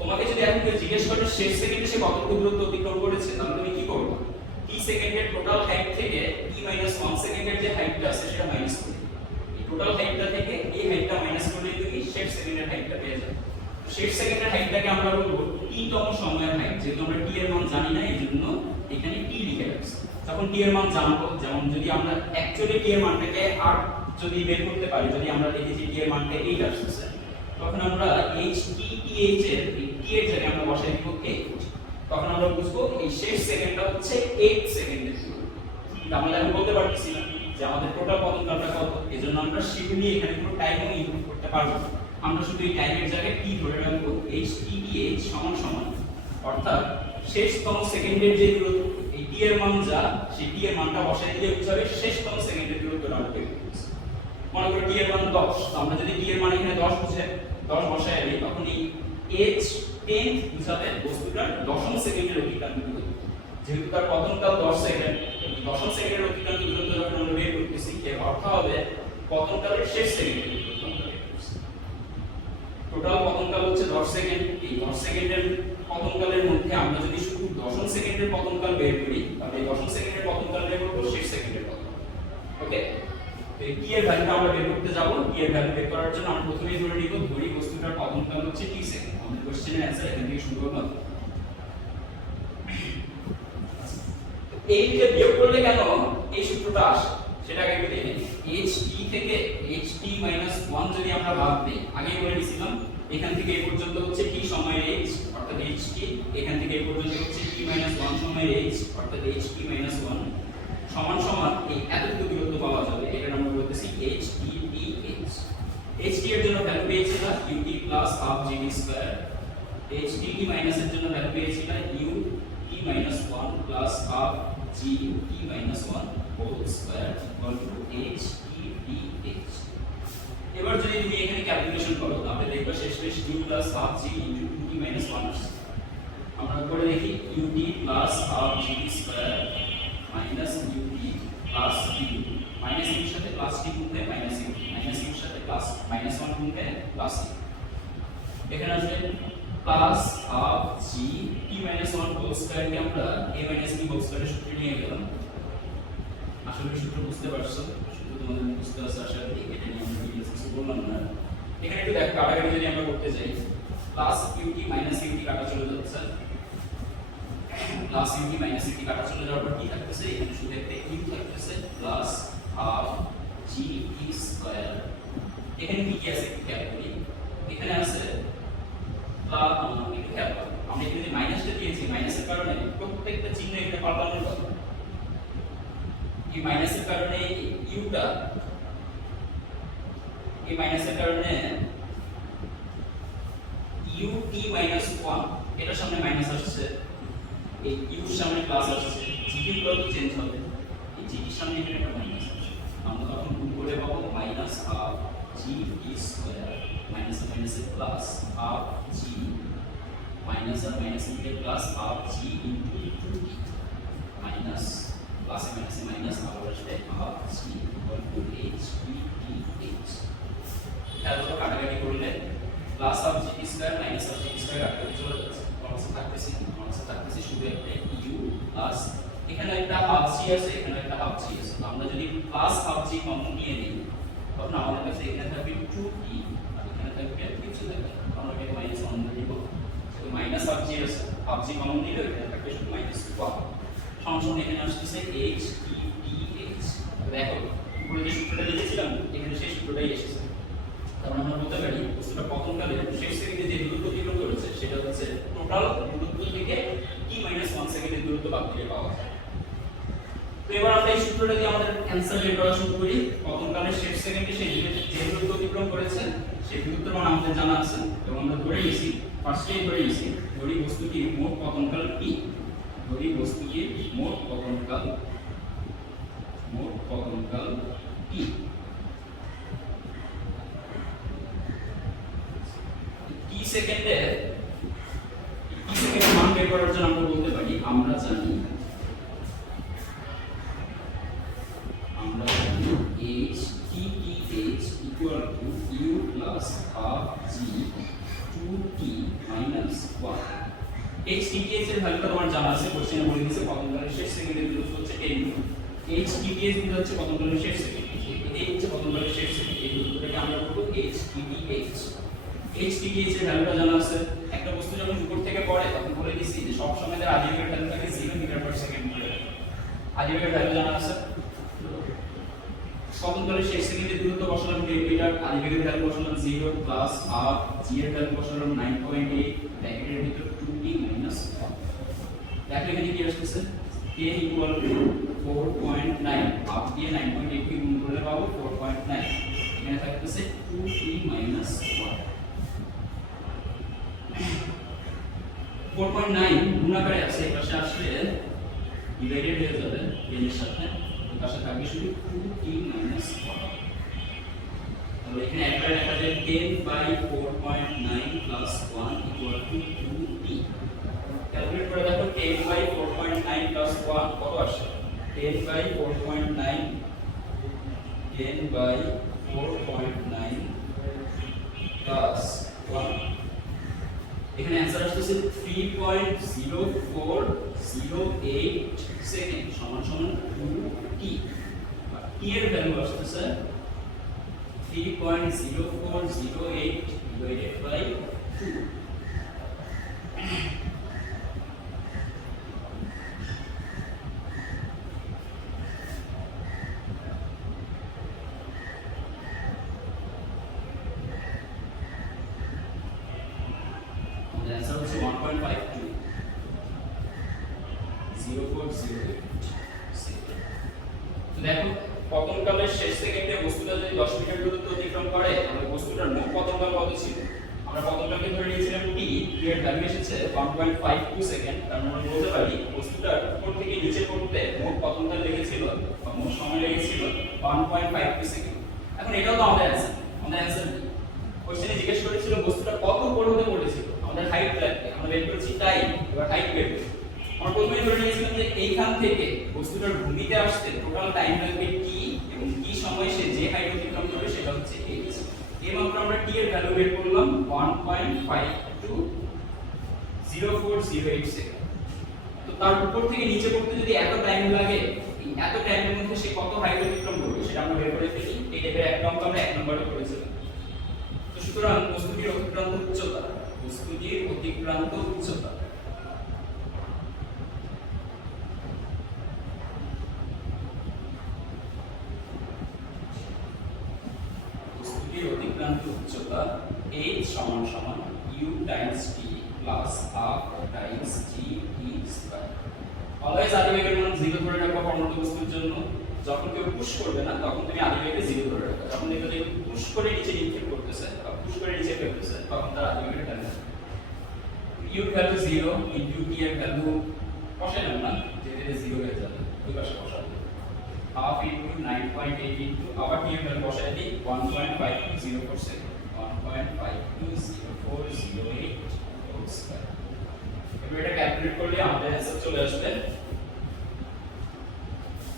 তোমাকে যদি এখন কেউ জিজ্ঞেস করে শেষ সেকেন্ডে সে কতটুকু দূরত্ব অতিক্রম করেছে, তাহলে তুমি কি করবে? t সেকেন্ডের টোটাল হাইট থেকে t - 1 সেকেন্ডের যে হাইটটা আছে সেটা মাইনাস করবে। এই টোটাল হাইটটা থেকে এই হাইটটা মাইনাস করলে তুমি শেষ সেকেন্ডের হাইটটা পেয়ে যাবে। তো শেষ সেকেন্ডের হাইটটাকে আমরা বলবো t তম সময়ের হাইট। যেহেতু আমরা t এর মান জানি না, এইজন্য এখানে t লিখে রাখছি। যখন t এর মান জানবো, যেমন যদি আমরা অ্যাকচুয়ালি t এর মানটাকে 8 যদি বের করতে পারি, যদি আমরা দেখি যে t এর মানটা 8 আসছে, তখন আমরা httth এর t এর জায়গায় আমরা বসাই দিব 8। তখন আমরা বুঝবো এই শেষ সেকেন্ডটা হচ্ছে 8 সেকেন্ডের। আমরা এখন বলতে পারতেছি না যে আমাদের টোটাল পতনকালটা কত, এজন্য আমরা শিওরলি এখানে কোনো টাইমও ইনপুট করতে পারবো না। আমরা শুধু এই টাইমের জায়গায় t ধরে রাখবো, htth সমান সমান, অর্থাৎ শেষতম সেকেন্ডের যে দূরত্ব, এই t এর মান যা, সেই t এর মানটা বসাই দিলে বুঝাবে শেষতম সেকেন্ডের দূরত্বটা আমরা পেয়ে যাবো। মনে করি t এর মান 10, আমরা যদি t এর মান এখানে 10 বসাই দিই, তখন এই h 10 বুঝাবে বস্তুটার দশম সেকেন্ডের অতিক্রান্ত দূরত্ব। যেহেতু তার পতনকাল 10 সেকেন্ড, দশম সেকেন্ডের অতিক্রান্ত দূরত্ব যখন আমরা বের করতেছি, এর অর্থ হবে পতনকালের শেষ সেকেন্ডের দূরত্ব আমরা বের করছি। টোটাল পতনকাল হচ্ছে 10 সেকেন্ড। এই 10 সেকেন্ডের পতনকালের মধ্যে আমরা যদি শুধু দশম সেকেন্ডের পতনকাল বের করি, তাহলে এই দশম সেকেন্ডের পতনকাল বের করব শেষ সেকেন্ডের পতনকাল। ওকে, তো এই t এর ভ্যালুটা আমরা বের করতে যাব। t এর ভ্যালু বের করার জন্য আমরা প্রথমেই ধরে নিব ধরি বস্তুটার পতনকাল হচ্ছে t সেকেন্ড। আমাদের কোশ্চেনের অ্যানসার এখান থেকে শুরু করব। এই দিকে বিয়োগ করলে কেন এই সূত্রটা আসে সেটা আগে একটু দেখে নিই। ht থেকে ht - 1 যদি আমরা ভাগ দেই, আগেই বলে দিয়েছিলাম এখান থেকে এই পর্যন্ত হচ্ছে t সময়ের h অর্থাৎ ht, এখান থেকে এই পর্যন্ত হচ্ছে t - 1 সময়ের h অর্থাৎ ht - 1 সমান সমান এই এতটুকু দূরত্ব পাওয়া যাবে, এটা আমরা বলতেছি ht dh। ht এর জন্য ভ্যালু পেয়েছিলাম ut plus half gd square, ht minus এর জন্য ভ্যালু পেয়েছিলাম ut minus 1 plus half gt minus 1 whole square equal to ht dh। এবার যদি তুমি এখানে ক্যালকুলেশন করো তাহলে দেখবে শেষমেশ u plus half g into 2t minus 1 আসছে। আমরা করে দেখি ut plus half gd square minus ut plus u, minus u এর সাথে প্লাস t গুণে মাইনাস u, মাইনাস u এর সাথে প্লাস মাইনাস 1 গুণে প্লাস u, এখানে আসবে plus half g t minus 1 whole square কে আমরা a মাইনাস b হোল স্কয়ারের সূত্রে নিয়ে গেলাম। আসলে সূত্র বুঝতে পারছো, সূত্র তোমাদের মুখস্থ আছে আশা করি, এটা নিয়ে আমরা ডিটেইলস কিছু বললাম না। এখানে একটু দেখো কাটাকাটি যদি আমরা করতে যাই, প্লাস ut মাইনাস ut কাটা চলে যাচ্ছে, প্লাস ut মাইনাস ut কাটা চলে যাওয়ার পর কি থাকতেছে, এখানে শুধু একটা u থাকতেছে plus half g t square. এখানে কি আছে একটু খেয়াল করি, এখানে আছে প্লাস, একটু খেয়াল করো আমরা এখানে যে মাইনাসটা দিয়েছি মাইনাসের কারণে প্রত্যেকটা চিহ্ন এখানে পাল্টানোর কথা, এই মাইনাসের কারণে ইউটা, এই মাইনাসের কারণে ut মাইনাস 1 এটার সামনে মাইনাস আসছে, এই ইউ এর সামনে প্লাস আসছে, জিটি গুলো তো চেঞ্জ হবে, এই জিটির সামনে এখানে একটা মাইনাস আসছে, আমরা তখন গুণ করে পাবো মাইনাস হাফ জি টি স্কয়ার মাইনাস মাইনাসে প্লাস হাফ জি মাইনাস আর মাইনাস এ প্লাস হাফ জি ইনটু 2t মাইনাস প্লাস মাইনাসে মাইনাস আবার আসবে half G equal to h dh। তাহলে কাটাকাটি করলে প্লাস হাফ জি স্কয়ার মাইনাস হাফ জি স্কয়ার কাটাকাটি চলে যাচ্ছে, আমাদের থাকতেছে শুধু একটা u প্লাস এখানে একটা হাফ জি আছে, এখানে একটা হাফ জি আছে, আমরা যদি প্লাস হাফ জি কমন নিয়ে নিই তখন আমাদের কাছে এখানে থাকবে 2t আর এখানে থাকবে কিছু থাকবে, আমরা এটাকে মাইনাস 1 দিয়ে দিব, তো মাইনাস হাফ জি আছে, হাফ জি কমন নিলে এখানে থাকবে শুধু মাইনাস 1 সমান এখানে আসছে h dh। দেখো উপরে যে সূত্রটা লিখেছিলাম এখানে সেই সূত্রটাই এসেছে, তার মানে আমরা বলতে পারি বস্তুটা পতনকালে শেষ সেকেন্ডে যে দূরত্ব অতিক্রম করেছে সেটা হচ্ছে টোটাল দূরত্ব থেকে t - 1 সেকেন্ডের দূরত্ব বাদ দিয়ে পাওয়া যায়। তো এবার আমরা এই সূত্রটা দিয়ে আমাদের অ্যানসার বের করা শুরু করি। পতনকালের শেষ সেকেন্ডে সেই যে দূরত্ব অতিক্রম করেছে সেই দূরত্বের মান আমাদের জানা আছে এবং আমরা ধরে নিয়েছি, ফার্স্টেই ধরে নিয়েছি ধরি বস্তুটির মোট পতনকাল t, ধরি বস্তুটির মোট পতনকাল t। t সেকেন্ডে মান বের করার জন্য আমরা বলতে পারি, আমরা জানি h tth equal to u plus half g 2t minus 1। h tth এর ভ্যালুটা তোমার জানা আছে, কোশ্চেনে বলে দিয়েছে পতনকালের শেষ সেকেন্ডের দূরত্ব হচ্ছে 10 h tth কিন্তু হচ্ছে পতনকালের শেষ সেকেন্ড, এই হচ্ছে পতনকালের শেষ সেকেন্ড, এই দূরত্বটাকে আমরা বলবো h tth। h tth এর ভ্যালুটা জানা আছে, একটা বস্তু যখন উপর থেকে পড়ে তখন বলে দিছি যে সব সময় তার আদিবেগের ভ্যালুটাকে 0 মিটার পার সেকেন্ড ধরে রাখো, আদিবেগের ভ্যালু জানা আছে। পতনকালের শেষ সেকেন্ডে দূরত্ব বসালাম 10 মিটার, আদিবেগের ভ্যালু বসালাম 0 প্লাস হাফ জি এর ভ্যালু বসালাম 9.8 ব্র্যাকেটের ভিতর 2t minus 1। দেখো এখানে কি আসছে, k ইকুয়াল টু 4.9, হাফ দিয়ে 9.8 কে গুণ করলে পাবো 4.9, এখানে থাকতেছে 2t minus 1। 4.9 গুণ আকারে আছে, এই পাশে আসলে ডিভাইডেড হয়ে যাবে n এর সাথে, এই পাশে থাকবে শুধু 2t minus 1। তাহলে এখানে একবারে লেখা যায় 10/4.9 plus 1 equal to 2t। Calculate করে দেখো 10/4.9 plus 1 কত আসে, 10/4.9 plus 1, এখানে অ্যানসার আসছে 3.0408 সেকেন্ড সমান সমান 2t। t এর ভ্যালু আসছে 3.0408 divided by 2। দেখো পতনকালের শেষ সেকেন্ডে বস্তুটা যদি 10 মিটার দূরত্ব অতিক্রম করে তাহলে বস্তুটার মোট পতনকাল কত ছিল? আমরা পতনকালকে ধরে নিয়েছিলাম t, t এর ভ্যালু এসেছে 1.52 সেকেন্ড। তার মানে আমরা বলতে পারি বস্তুটার উপর থেকে নিচে পড়তে মোট পতনকাল লেগেছিল বা মোট সময় লেগেছিল 1.52 সেকেন্ড। এখন এটাও তো আমাদের অ্যানসার। আমাদের অ্যানসার কি? কোশ্চেনে জিজ্ঞেস করেছিল বস্তুটা কত উপর হতে পড়েছিল। আমাদের হাইট লাগবে, আমরা বের করেছি টাইম, এবার হাইট বের করব। আমরা প্রথমে ধরে নিয়েছিলাম যে এইখান থেকে বস্তুটার ভূমিতে আসতে টোটাল টাইম লাগবে t এবং t সময় সে যে হাইট অতিক্রম করবে সেটা হচ্ছে h। এই মাত্র আমরা t এর ভ্যালু বের করলাম 1.520408 সেকেন্ড। তো তার উপর থেকে নিচে পড়তে যদি এত টাইম লাগে, এই এত টাইমের মধ্যে সে কত হাইট অতিক্রম করবে সেটা আমরা বের করে ফেলি। এই টাইপের এক অঙ্ক আমরা এক নম্বরে করেছিলাম। তো সুতরাং বস্তুটির অতিক্রান্ত উচ্চতা, বস্তুটির অতিক্রান্ত উচ্চতা অতিক্রান্ত উচ্চতা h সমান সমান u times t plus half times g t square. Always আদিবেগের মান 0 ধরে রাখো পরমাণু বস্তুর জন্য। যখন কেউ পুশ করবে না তখন তুমি আদিবেগে 0 ধরে রাখো। যখন দেখবে যে পুশ করে নিচে নিক্ষেপ করতেছে বা পুশ করে নিচে ফেলতেছে তখন তার আদিবেগের ভ্যালু u এর ভ্যালু 0 ইনটু t এর ভ্যালু বসাইলাম না, যেটা 0 হয়ে যাবে। দুই পাশে বসাবো half into 9.8 into আবার t এর ভ্যালু বসাই দিই 1.5204 সেকেন্ড, 1.520408 হোল স্কয়ার। এবার এটা ক্যালকুলেট করলে আমাদের অ্যানসার চলে আসবে।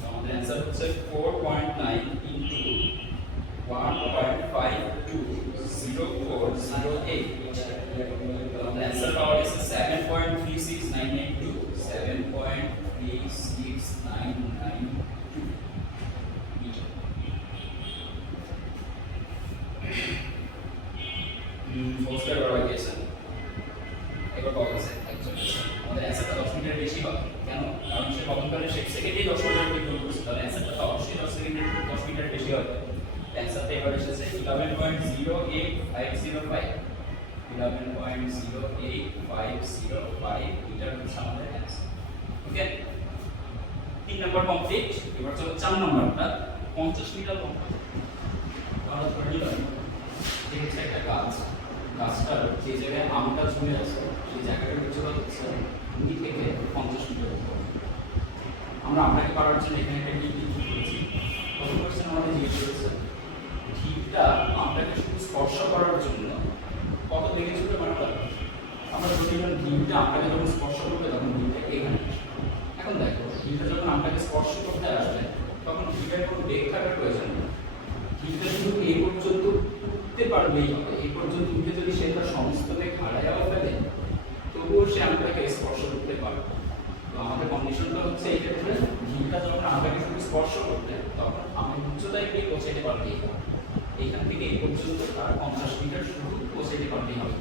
আমাদের অ্যানসার হচ্ছে 4.9 into 1.520408। আমাদের অ্যানসার পাওয়া গেছে 7.36992, 7.36992 পোস্টার করা হয়েছে। এবার পাওয়া গেছে আমাদের অ্যান্সারটা 10 মিনিটের বেশি হবে। কেন? কারণ সে পতনকালের শেষ সেকেন্ডেই 10 মিনিট অতিক্রম করছে, তাহলে অ্যান্সারটা তো অবশ্যই 10 সেকেন্ডের 10 মিনিটের বেশি হবে। অ্যান্সারটা এবার এসেছে 11.08505, 11.08505 এটা হচ্ছে আমাদের অ্যান্সার। ওকে, 3 নাম্বার কমপ্লিট। এবার চলো 4 নাম্বারটা 50 মিটার লম্বা। আমরা ধরে নিলাম এই হচ্ছে একটা গাছ, গাছটার যে জায়গায় আমটা ঝুলে আছে সেই জায়গাটার উচ্চতা হচ্ছে ভূমি থেকে 50 মিটার উপর। আমরা আমটাকে পাওয়ার জন্য এখানে একটা টিপ বিক্রি করেছি। প্রথম কোশ্চেন আমাদের জিজ্ঞেস করেছে টিপটা আমটাকে শুধু স্পর্শ করার জন্য কত বেগে ছুটে মারতে হবে। আমরা ধরে নিলাম টিপটা আমটাকে যখন স্পর্শ করবে তখন টিপটা এখানে আসবে। এখন দেখো টিপটা যখন আমটাকে স্পর্শ করতে আসবে তখন টিপের কোনো বেগ থাকার প্রয়োজন নেই। টিপটা শুধু এই পর্যন্ত উঠতে পারবেই হবে। এই পর্যন্ত উঠে যদি সে তার সমস্ত বেগ হারাইয়াও ফেলে তবুও সে আমটাকে স্পর্শ করতে পারবে। তো আমাদের কন্ডিশনটা হচ্ছে এই ক্ষেত্রে টিপটা যখন আমটাকে শুধু স্পর্শ করবে তখন আমি উচ্চতায় গিয়ে পৌঁছাতে পারবেই হবে। এইখান থেকে এই পর্যন্ত তার 50 মিটার শুধু পৌঁছাতে পারবেই হবে।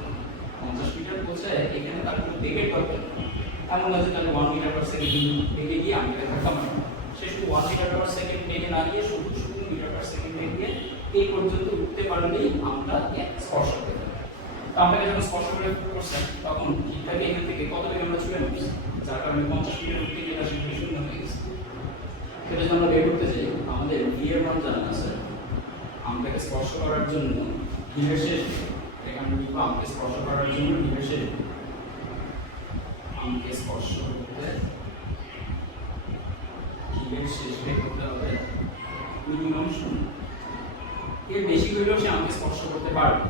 50 মিটার পৌঁছায় এখানে তার কোনো বেগের দরকার নেই। এমন না যে তাকে 1 মিটার পার সেকেন্ড বেগে গিয়ে আমটাকে ধাক্কা মারবে। সে শুধু 1 মিটার পার সেকেন্ড বেগে না গিয়ে শুধু মিটার পার সেকেন্ড বেগে এই পর্যন্ত উঠতে পারলেই আমরা স্পর্শ করতে পারি। তো আমটাকে যখন স্পর্শ করছে তখন টিপটাকে এখান থেকে কত বেগে আমরা ছুঁড়ে মারছি, যার কারণে 50 মিটার উঠতে গিয়ে তার সেখানে শূন্য হয়ে গেছে। সেটা যদি আমরা বের করতে চাই আমাদের ভি এর মান জানা আছে। আমটাকে স্পর্শ করার জন্য ভি-এর শেষ এখানে লিখব আমকে স্পর্শ করার জন্য ভি-এর শেষ আমকে স্পর্শ করতে ভি-এর শেষ বেগ করতে হবে মিনিমাম 0। এর বেশি হলেও সে আমাকে স্পর্শ করতে পারবে,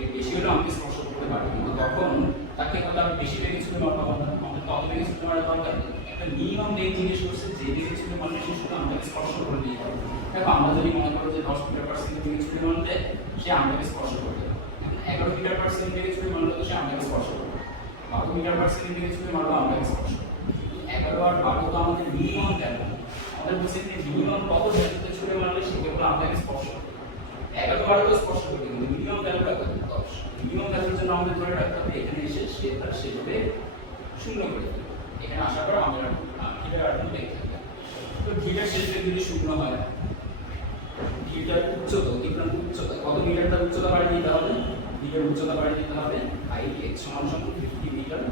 এর বেশি হলেও আমাকে স্পর্শ করতে পারবে, কিন্তু তখন তাকে হয়তো আমি বেশি বেগে ছুটে মারতে পারবো না। আমাদের তত বেগে ছুটে মারার দরকার নেই। একটা মিনিমাম বেগ জিজ্ঞেস করছে, যে বেগে ছুটে মারলে সে শুধু আমাকে স্পর্শ করে দিয়ে পারবে। দেখো আমরা যদি মনে করো যে 10 মিটার পার সেকেন্ড বেগে ছুটে মারলে সে আমাকে স্পর্শ করবে, 11 মিটার পার সেকেন্ড বেগে ছুটে মারলে তো সে আমাকে স্পর্শ করবে, 12 মিটার পার সেকেন্ড বেগে ছুটে মারলে আমাকে স্পর্শ করবে। 11 আর 12 তো আমাদের মিনিমাম ভ্যালু। আমাদের বলছে যে মিনিমাম কত ভ্যালুতে ছুটে মারলে সে কেবল আমাকে স্পর্শ করবে। 11 12 তো স্পর্শ করবে, কিন্তু মিনিমাম ভ্যালুটা কত? 10। মিনিমাম ভ্যালুর জন্য আমাদের ধরে রাখতে হবে এখানে এসে সে তার সেভাবে শূন্য করে দেবে। এখানে আসার পর আমাদের ভিড়ের আর কোনো বেগ থাকবে। তো ভিড়ের শেষ বেগ যদি শূন্য হয়, ভিড়টার উচ্চতা অতিক্রান্ত উচ্চতা কত মিটার তার উচ্চতা বাড়িয়ে দিতে হবে? ভিড়ের উচ্চতা বাড়িয়ে দিতে হবে হাইট h সমান সমান 50 মিটার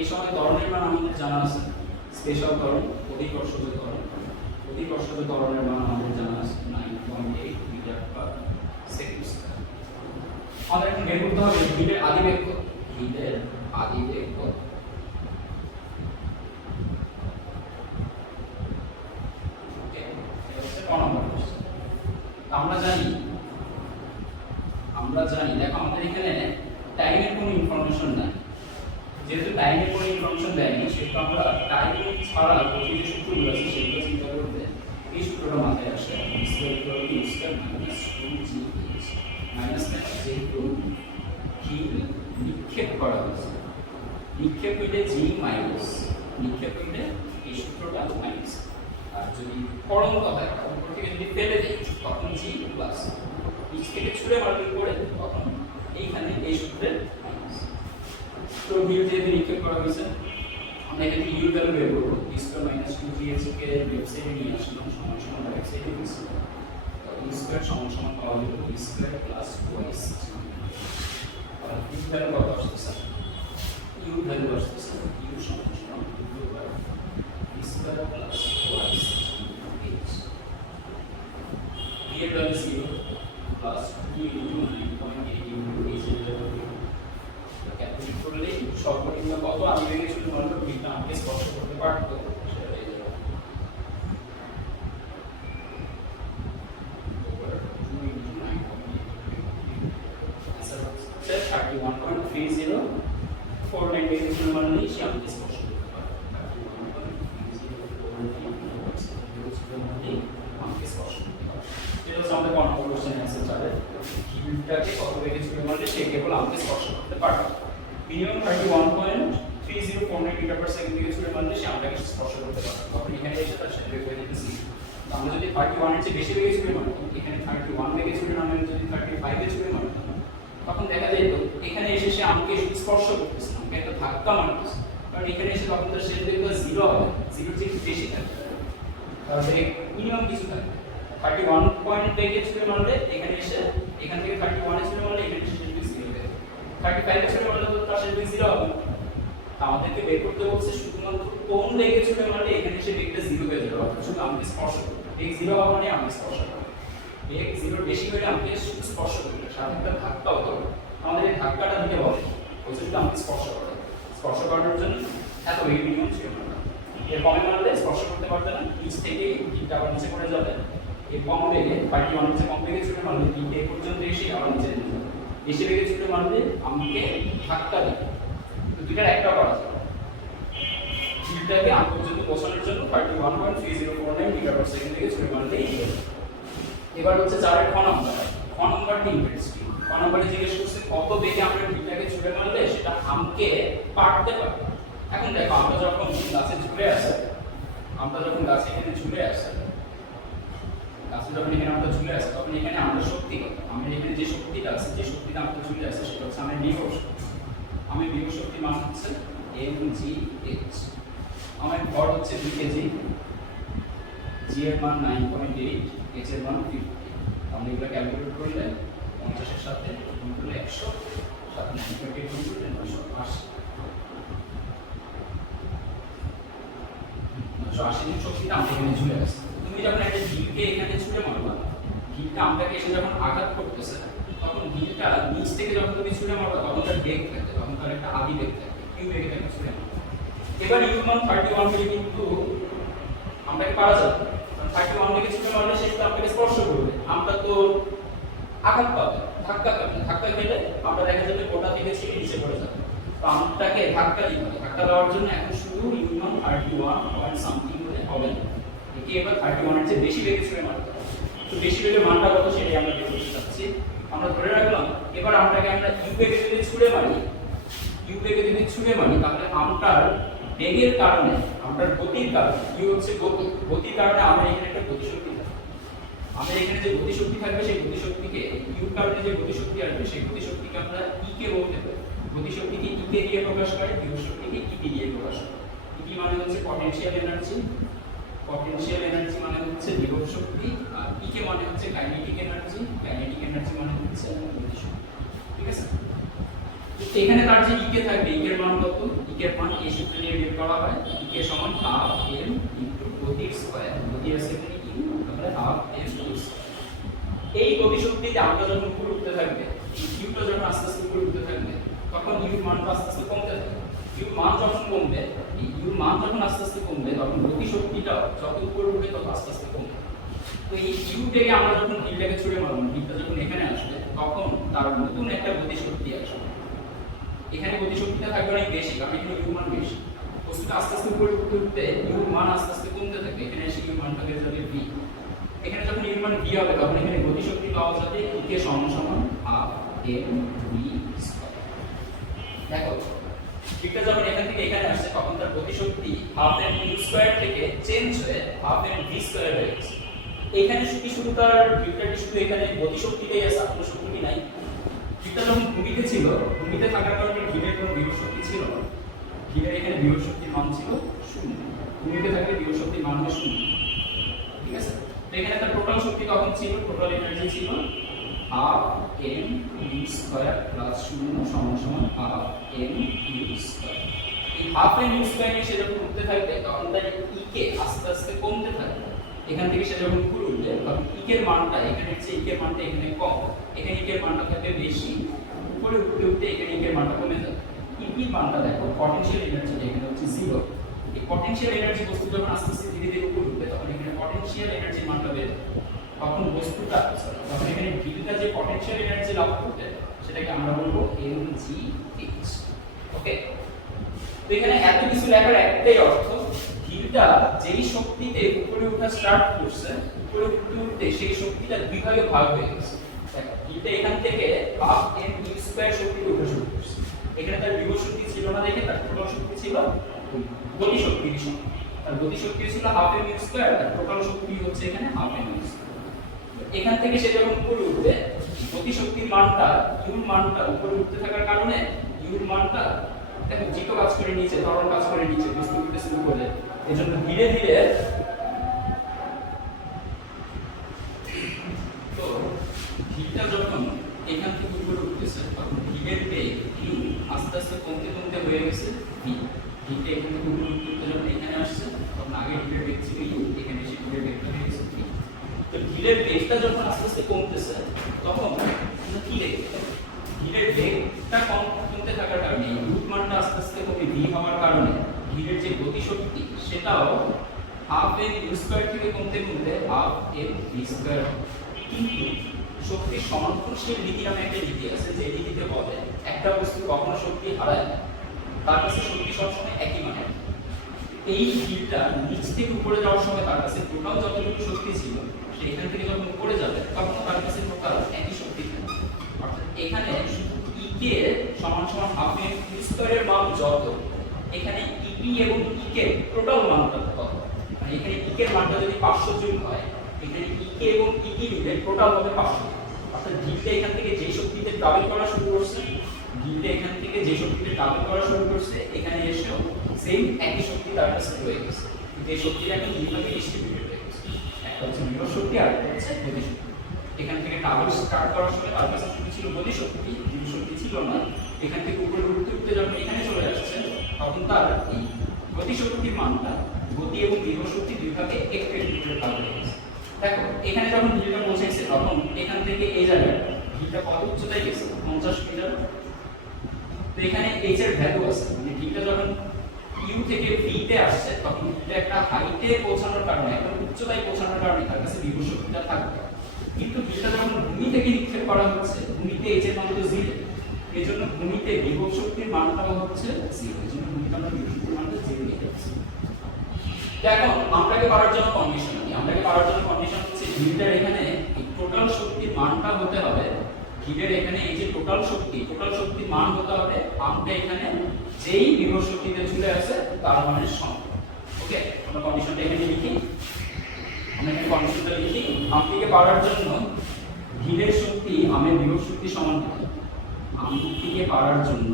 এই সময় ত্বরণের মান আমাদের জানা আছে, স্পেশাল ত্বরণ, অধিকর্ষজ ত্বরণ। অধিকর্ষজ ত্বরণের মান আমাদের জানা আছে 9.8 মিটার পার সেকেন্ড স্কয়ার। আমাদের এখন বের করতে হবে হিটের আদিবেগ কত। হিটের আদিবেগ কত? আমরা জানি দেখো আমাদের এখানে টাইমের কোনো ইনফরমেশন নাই, যেহেতু টাইমের কোনো ইনফরমেশন দেয়নি সেহেতু আমরা টাইম ছাড়া বাকি যে সূত্রগুলো আছে সেগুলো চিন্তা করতে এই সূত্রটা মাথায় আসে মাইনাস যেহেতু কি নিক্ষেপ করা হয়েছে, নিক্ষেপ হইলে জি মাইনাস, নিক্ষেপ হইলে এই সূত্রটা মাইনাস, আর যদি পড়ন্ত হয় উপর থেকে যদি ফেলে দেয় তখন জি প্লাস, নিচ থেকে ছুঁড়ে মারলে পড়ে তখন এইখানে এই সূত্রের মাইনাস। তো হিট যেহেতু নিক্ষেপ করা হয়েছে আমরা এখানে ইউ ভ্যালু বের করবো, ই স্কয়ার মাইনাস 2gh কে লেফট সাইডে নিয়ে আসলাম সমান সমান রাইট সাইডে দিয়েছি, তো ই স্কয়ার সমান সমান পাওয়া যাবে ই স্কয়ার প্লাস 2y6। আর ইউ ভ্যালু কত আসছে? ইউ ভ্যালু আসছে ইউ সমান সমান ই স্কয়ার প্লাস 2y6 এর value 0 plus 2 into 9.8 into h এর ভ্যালু ক্যালকুলেট করলে সর্বনিম্ন কত আদিবেগে শুধু মাত্র বিটা আমাকে স্পর্শ করতে পারতো সেটা হয়ে যাবে ওভার 2 ইনটু 9.8 আনসার হচ্ছে 31.30 49 বেগে শুধু মাত্র সে আমাকে স্পর্শ করতে পারতো 31.30 আমাকে স্পর্শ করতে পারতো। এটা হচ্ছে আমাদের কন্ট্রোল কোশ্চেন অ্যান্সার চারে হিটটাকে কত বেগে ছুঁড়ে মারলে সে কেবল আমাকে স্পর্শ করতে পারতো। মিনিমাম 31.3049 মিটার পার সেকেন্ড বেগে ছুঁড়ে মারলে সে আমাকে স্পর্শ করতে পারতো। তখন এখানে এসে তার সেটা বেগ হয়ে যেতেছি। আমরা যদি 31 এর চেয়ে বেশি বেগে ছুঁড়ে মারতাম, এখানে 31 বেগে ছুঁড়ে না মেরে যদি 35 এ ছুঁড়ে মারতাম, তখন দেখা যেত এখানে এসে সে আমাকে স্পর্শ করতেছে, আমাকে একটা ধাক্কা মারতেছে। কারণ এখানে এসে তখন তার সেটা বেগ 0 হবে, 0 চেয়ে বেশি থাকবে, তাহলে মিনিমাম কিছু থাকবে। 31 পয়েন্ট বেগে ছুঁড়ে মারলে এখানে এসে এখান থেকে 31 এ ছুঁড়ে মারলে এখানে এসে সেটা 0 হবে, 35 এ ছুঁড়ে মারলে তো তার সেটা 0 হবে। আমাদেরকে বের করতে বলছে শুধুমাত্র কোন বেগে ছুঁড়ে মারলে এখানে এসে বেগটা 0 হয়ে যাবে, অর্থাৎ শুধু আমাকে স্পর্শ করবে। বেগ 0 হওয়া মানে আমাকে স্পর্শ করবে, বেগ 0 বেশি হলে আমাকে শুধু স্পর্শ করবে, সাথে একটা ধাক্কাও দেবে। আমাদের এই ধাক্কাটা দিতে বলে বলছে শুধু আমাকে স্পর্শ করে, স্পর্শ করার জন্য এত বেগে মিনিমাম ছুঁড়ে মারবে। এর কমে মারলে স্পর্শ করতে পারবে না, নিচ থেকে হিটটা আবার নিচে পড়ে যাবে। এর কম বেগে 31 এর চেয়ে কম বেগে ছুঁড়ে মারলে হিট এ পর্যন্ত এসে আবার নিচে নেমে যাবে। বেশি বেগে ছুঁড়ে মারলে আমাকে ধাক্কা দেবে। তো দুইটার একটা করা যাবে, হিটটাকে আম পর্যন্ত পৌঁছানোর জন্য 31.3049 মিটার পার সেকেন্ড থেকে ছুঁড়ে মারলেই হবে। এবার হচ্ছে চারের খ নাম্বার, খ নাম্বারটি ইন্টারেস্টিং। খ নাম্বারে জিজ্ঞেস করছে কত বেগে আমরা হিটটাকে ছুঁড়ে মারলে সেটা আমকে পারতে পারবে। এখন দেখো আমরা যখন গাছে ঝুলে আসি, আমরা যখন গাছে এখানে ঝুলে আসি, গাছে যখন এখানে আমরা ঝুলে আসি তখন এখানে আমরা শক্তি কত, আমরা এখানে যে শক্তিটা আছে, যে শক্তিটা আমরা ঝুলে আসি সেটা হচ্ছে আমার বিভব শক্তি। আমি বিভব শক্তির মান হচ্ছে mgh, আমার ভর হচ্ছে 2 কেজি, g এর মান 9.8, h এর মান 50। আমরা এগুলো ক্যালকুলেট করলে 50 এর সাথে গুণ করলে 100, সাথে 9.8 গুণ করলে 980। 980 জন শক্তিটা আমরা এখানে ঝুলে আছে। তুমি যখন একটা হিটকে এখানে ছুঁড়ে মারবা, হিটটা আমটাকে এসে যখন আঘাত করতেছে তখন হিটটা নিচ থেকে যখন তুমি ছুঁড়ে মারবা তখন তার বেগ থাকে, তখন তার একটা আদি বেগ থাকে, কিউ বেগে থাকে ছুঁড়ে মারবা। এবার ইউ মান 31 বেগে কিন্তু আমটাকে পারা যাবে, কারণ 31 বেগে ছুঁড়ে মারলে সেটা আপনাকে স্পর্শ করবে, আমটা তো আঘাত পাবে, ধাক্কা খাবে, ধাক্কা খেলে আমরা দেখা যাবে গোটা থেকে ছিঁড়ে নিচে পড়ে যাবে। তো আমটাকে ধাক্কা দিতে হবে, ধাক্কা দেওয়ার জন্য এখন শুধু ইউ মান 31 পয়েন্ট সামথিং হলে হবে না, একে এবার 31 এর চেয়ে বেশি বেগে ছুঁড়ে মারতে হবে। তো বেশি বেগে মানটা কত সেটাই আমরা বের করতে চাচ্ছি। আমরা ধরে রাখলাম এবার আমটাকে আমরা ইউ বেগে যদি ছুঁড়ে মারি, ইউ বেগে যদি ছুঁড়ে মারি তাহলে আমটার বেগের কারণে, আমটার গতির কারণে, ইউ হচ্ছে গতি, গতির কারণে আমরা এখানে একটা গতিশক্তি থাকবে। আমরা এখানে যে গতিশক্তি থাকবে সেই গতিশক্তিকে, ইউর কারণে যে গতিশক্তি আসবে সেই গতিশক্তিকে আমরা ই কে বলতে পারি। গতিশক্তিকে ই কে দিয়ে প্রকাশ করে, বিভব শক্তিকে ই দিয়ে প্রকাশ করে। ই মানে হচ্ছে পটেনশিয়াল এনার্জি, পটেনশিয়াল এনার্জি মানে হচ্ছে বিভব শক্তি, আর ই কে মানে হচ্ছে কাইনেটিক এনার্জি, কাইনেটিক এনার্জি মানে হচ্ছে গতিশক্তি। ঠিক আছে, তো এখানে তার যে ই কে থাকবে, ই এর মান কত, ই কে এর মান এই সূত্র দিয়ে বের করা হয় কে সমান হাফ এম ইনটু গতির স্কয়ার গতি আছে এখানে ইউ তাহলে হাফ এম স্কয়ার এই গতিশক্তিতে আমরা যখন উপরে উঠতে থাকবে এই কিউটা যখন আস্তে আস্তে উপরে উঠতে থাকবে তখন ইউ মানটা আস্তে আস্তে কমতে থাকবে ইউ মান যখন কমবে এই ইউ মান যখন আস্তে আস্তে কমবে তখন গতিশক্তিটা যত উপরে উঠবে তত আস্তে আস্তে কমবে তো এই ইউ থেকে আমরা যখন হিলটাকে ছুড়ে মারব হিলটা যখন এখানে আসবে তখন তার নতুন একটা গতিশক্তি আসবে এখানে গতিশক্তিটা থাকবে অনেক বেশি কারণ এখানে ইউ মান বেশি বস্তুটা আস্তে আস্তে উপরে উঠতে উঠতে ইউ মান আস্তে আস্তে কমতে থাকবে এখানে এসে ইউ মানটা হয়ে যাবে ভি এখানে যখন ইউ মান ভি হবে তখন এখানে গতিশক্তি পাওয়া যাবে কে সমান সমান হাফ এম ভি স্কয়ার দেখো এটা যখন এখান থেকে এখানে আসছে তখন তার গতিশক্তি হাফ এম ভি স্কয়ার থেকে চেঞ্জ হয়ে হাফ এম ভি স্কয়ার হয়ে গেছে এখানে শুধু তার ভিউটাটি শুধু এখানে গতিশক্তিটাই আছে কোনো শক্তি নাই এটা যখন ভূমিতে ছিল ভূমিতে থাকার কারণে ভিড়ের কোনো বিভব শক্তি ছিল না ভিড়ের এখানে বিভব শক্তির মান ছিল 0 ভূমিতে থাকলে বিভব শক্তির মান হয় 0 ঠিক আছে তো এখানে তার টোটাল শক্তি কখন ছিল টোটাল এনার্জি ছিল half M U square plus 0 সমান সমান হাফ এম ইউ স্কয়ার এই হাফ এম ইউ স্কয়ার এসে যখন উঠতে থাকবে তখন তার ই কে আস্তে আস্তে কমতে থাকবে এখান থেকে সে যখন উপরে উঠবে তখন ই এর মানটা এখানে চেয়ে ই এর মানটা এখানে কম এখানে ই এর মানটা থাকবে বেশি উপরে উঠতে উঠতে এখানে ই এর মানটা কমে যাবে ই এর মানটা দেখো পটেনশিয়াল এনার্জি এখানে হচ্ছে 0 এই পটেনশিয়াল এনার্জি বস্তু যখন আস্তে আস্তে ধীরে ধীরে উপরে উঠবে তখন এখানে পটেনশিয়াল এনার্জির মানটা বেড়ে যাবে তখন বস্তুটা তখন এখানে ভিতরে যে পটেনশিয়াল এনার্জি লাভ করবে সেটাকে আমরা বলবো mgh ওকে তো এখানে এত কিছু লেখার একটাই অর্থ ভিড়টা যেই শক্তিতে উপরে ওঠা স্টার্ট করছে উপরে উঠতে উঠতে সেই শক্তিটা দুই ভাগে ভাগ হয়ে গেছে দেখো ভিড়টা এখান থেকে হাফ এম ইউ স্কয়ার শক্তিতে উঠে শুরু করছে এখানে তার বিভব শক্তি ছিল না দেখে তার টোটাল শক্তি ছিল গতি শক্তি তার গতি শক্তি ছিল হাফ এম ইউ স্কয়ার আর টোটাল শক্তি হচ্ছে এখানে হাফ এম ইউ স্কয়ার এখান থেকে সে যখন উপরে উঠবে গতি শক্তির মানটা ইউর মানটা উপরে উঠতে থাকার কারণে ইউর মানটা দেখো জিটো কাজ করে নিচে ত্বরণ কাজ করে নিচে বস্তু উঠতে শুরু করে এজন্য ধীরে ধীরে তো ভিটা যখন এখান থেকে উপরে উঠতেছে তখন ভিড়ের বেগ ইউ আস্তে আস্তে কমতে কমতে হয়ে গেছে ভি ভিটা এখান থেকে উপরে উঠতে যখন এখানে আসছে তখন আগে ভিড়ের বেগ ছিল ইউ এখানে এসে ভিড়ের বেগটা হয়ে গেছে ভি তো ভিড়ের বেগটা যখন আস্তে আস্তে কমতেছে তখন আমরা কি দেখতে ভিড়ের বেগটা কমতে থাকার কারণে রুট মানটা আস্তে আস্তে কমে ভি হওয়ার কারণে ভিড়ের যে গতিশক্তি সেটাও হাফ এম ইউ স্কয়ার থেকে কমতে কমতে হাফ এম ভি স্কয়ার কিন্তু শক্তির সমানুপাতিক নীতি নামে একটা নীতি আছে যে নীতিতে বলে একটা বস্তু কখনো শক্তি হারায় না তার কাছে শক্তি সবসময় একই মানে এই ভিড়টা নিচ থেকে উপরে যাওয়ার সময় তার কাছে টোটাল যতটুকু শক্তি ছিল সেখান থেকে যখন উপরে যাবে তখন তার কাছে টোটাল একই শক্তি থাকবে অর্থাৎ এখানে শুধু ই কে সমান সমান হাফ এম ভি স্কয়ারের মান যত এখানে ইপি এবং ই কে টোটাল মানটা কত মানে এখানে ই কে মানটা যদি 500 জুল হয় এখানে ই কে এবং ইপি মিলে টোটাল হবে 500 অর্থাৎ ভিটা এখান থেকে যে শক্তিতে ট্রাভেল করা শুরু করছে ভিটা এখান থেকে যে শক্তিতে ট্রাভেল করা শুরু করছে এখানে এসেও সেম একই শক্তি তার কাছে রয়ে গেছে যে শক্তিটা এখন দুই ভাগে ডিস্ট্রিবিউটেড হয়ে গেছে একটা হচ্ছে বিভব শক্তি আর একটা হচ্ছে গতি শক্তি এখান থেকে ট্রাভেল স্টার্ট করার সময় তার কাছে শুধু ছিল গতি শক্তি বিভব শক্তি ছিল না এখান থেকে উপরে উঠতে উঠতে যখন এখানে চলে আসছে তখন তার এই গতি শক্তির মানটা গতি এবং বিভব শক্তি দুই ভাগে একটু একটু করে ভাগ হয়ে গেছে দেখো এখানে যখন ভিটা পৌঁছেছে তখন এখান থেকে এই জায়গায় ভিটা কত উচ্চতায় গেছে 50 মিটার তো এখানে এইচ এর ভ্যালু আছে মানে ভিটা যখন ইউ থেকে ভি তে আসছে তখন ভিটা একটা হাইটে পৌঁছানোর কারণে একটা উচ্চতায় পৌঁছানোর কারণে তার কাছে বিভব শক্তিটা থাকবে কিন্তু ভিটা যখন ভূমি থেকে নিক্ষেপ করা হচ্ছে ভূমিতে এইচ এর মান তো 0 এজন্য ভূমিতে বিভব শক্তির মানটাও হচ্ছে 0 এজন্য ভূমিতে আমরা বিভব শক্তির মানটা 0 নিয়ে যাচ্ছি দেখো আমরাকে পাওয়ার জন্য কন্ডিশন কি আমরাকে পাওয়ার জন্য কন্ডিশন হচ্ছে ভিটার এখানে এই টোটাল শক্তির মানটা হতে হবে ভিটার এখানে এই যে টোটাল শক্তির মান হতে হবে আমরা এখানে যেই বিভব শক্তিতে চলে আসে তার মানের সমান ওকে আমরা কন্ডিশনটা এখানে লিখি আমরা এখানে কন্ডিশনটা লিখি আমটিকে পাওয়ার জন্য ভিড়ের শক্তি আমের বিভব শক্তি সমান হবে আমটিকে পাওয়ার জন্য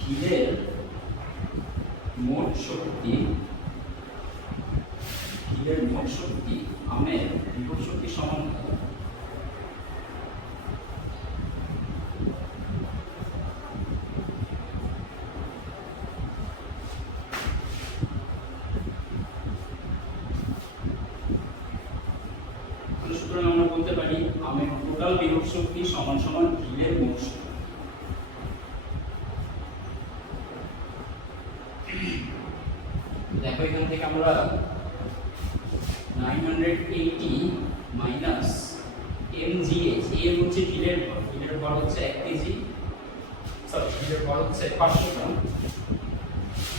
ভিড়ের মোট শক্তি আমের বিভব শক্তি সমান হবে আমরা 980 মাইনাস mgh, a হচ্ছে ঢিলের ভর হচ্ছে 1 কেজি, সরি ঢিলের ভর হচ্ছে 500 গ্রাম।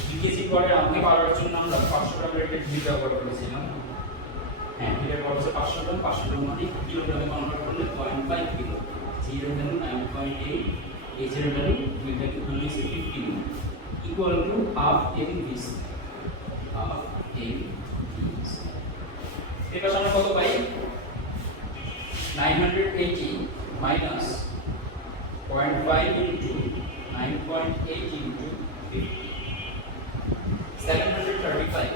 2 কেজি ভরের আমকে পাওয়ার জন্য আমরা 500 গ্রাম রেটের ঢিল ব্যবহার করেছিলাম। হ্যাঁ, ঢিলের ভর হচ্ছে 500 গ্রাম, 500 গ্রাম মানে কিলোগ্রামে কনভার্ট করলে 0.5 কিলো। g এর ভ্যালু 9.8, h এর ভ্যালু দুইটাকে ধরে নিয়েছি 15 equal to half mv, half mv। এবার আমরা কত পাই? 980 minus 0.5 into 9.8 into 50, 735।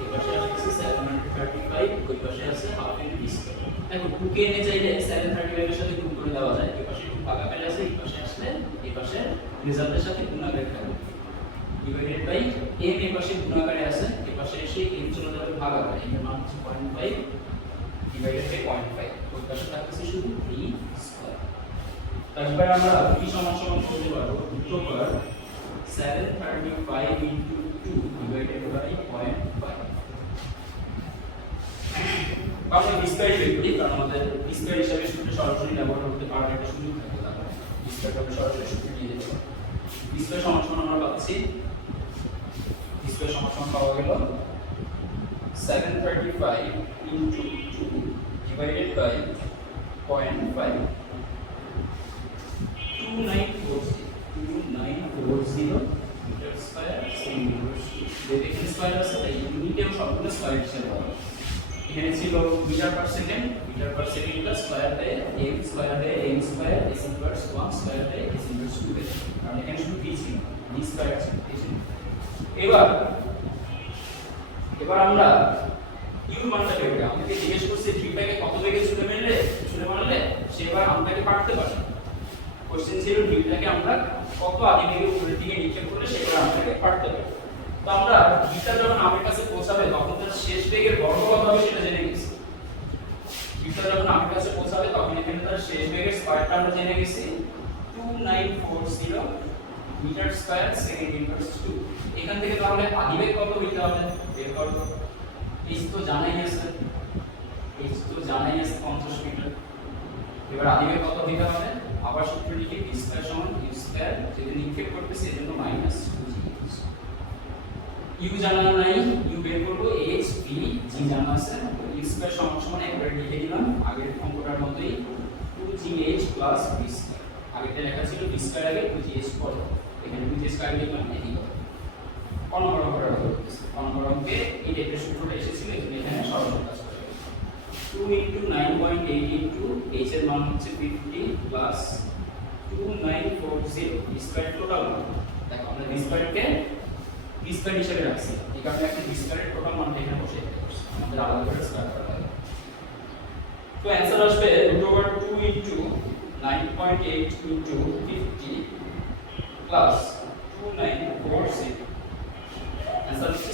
এই পাশে আছে 735, ওই পাশে আছে হাফ mv স্কয়ার। দেখো 2 কে এনে চাইলে 735 এর সাথে গুণ করে দেওয়া যায়। এই পাশে 2 ভাগাকারে আছে, এই পাশে আসলে এই পাশে রেজাল্টের সাথে গুণাকারে থাকবে। ডিভাইডেড বাই m, এই পাশে গুণাকারে আছে, এই পাশে এসে m চলে যাবে ভাগাকারে। এর মান হচ্ছে 0.5 ডিভাইডেড বাই 0.5, ওই পাশে থাকছে শুধু v স্কয়ার। তারপর আমরা v সমান সমান করতে পারবো root over 735 into 2 divided by 0.5। আমরা v স্কয়ার বের করি, কারণ আমাদের v স্কয়ার হিসাবে সূত্র সরাসরি ব্যবহার করতে পারার একটা সুযোগ থাকে। তাহলে v স্কয়ারটা আমরা সরাসরি সূত্রে নিয়ে যেতে পারি। v স্কয়ার সমান সমান আমরা পাচ্ছি, v স্কয়ার সমান সমান পাওয়া গেল 735 into 2 divided by 0.5, 2940 metre square centimetre square. এখানে স্কয়ার আছে তাই ইউনিটেও সবগুলো স্কয়ার হিসেবে হবে। এখানে ছিল metre per second plus square by m square by m square s inverse 1 square by s inverse 2 by, কারণ এখানে শুধু v ছিল, v স্কয়ার ছিল। এবার আমরা u মানটা বের করি। আমাকে জিজ্ঞেস করছে ঢিলটাকে কত বেগে ছুঁড়ে মারলে সে এবার আমটাকে পারতে পারে। কোশ্চেন ছিল ঢিলটাকে আমরা কত আদি বেগে উপরের দিকে নিক্ষেপ করলে সে এবার আমটাকে পারতে পারে। তো আমরা ঢিলটা যখন আমের কাছে পৌঁছাবে তখন তার শেষ বেগের বর্গ কত হবে সেটা জেনে গেছি। ঢিলটা যখন আমের কাছে পৌঁছাবে তখন এখানে তার শেষ বেগের স্কয়ারটা আমরা জেনে গেছি 2940 মিটার স্কয়ার সেকেন্ড ইনভার্স 2। এখান থেকে তাহলে আদি বেগ কত হইতে হবে বের করব। h তো জানাই আছে 50 মিটার। এবার আদি বেগ কত দিতে হবে? আবার সূত্র লিখে v স্কয়ার সমান u স্কয়ার, যদি নিক্ষেপ করতেছি এজন্য মাইনাস 2g। u জানা নাই, u বের করব, h v g জানা আছে। u স্কয়ার সমান সমান একবার লিখে দিলাম আগের অঙ্কটার মতোই 2gh প্লাস v স্কয়ার। আগেরটা লেখা ছিল v স্কয়ার আগে 2gh পরে, এখানে 2g স্কয়ার লিখলাম এদিকে। অনবর অঙ্কে এই টাইপের সূত্রটা এসেছিল, এখানে সরল কাজ করে 2 into 9.8 into h এর মান হচ্ছে 50 প্লাস 2940 স্কয়ার টোটাল মান। দেখো আমরা v স্কয়ারকে v স্কয়ার হিসেবে রাখছি, এই কারণে একটা v স্কয়ারের টোটাল মানটা এখানে বসিয়ে দিতে পারছি, আমাদের আলাদা করে স্কয়ার করা লাগে। তো অ্যানসার আসবে √2 into 9.8 into 50 প্লাস 2940। आंसर হচ্ছে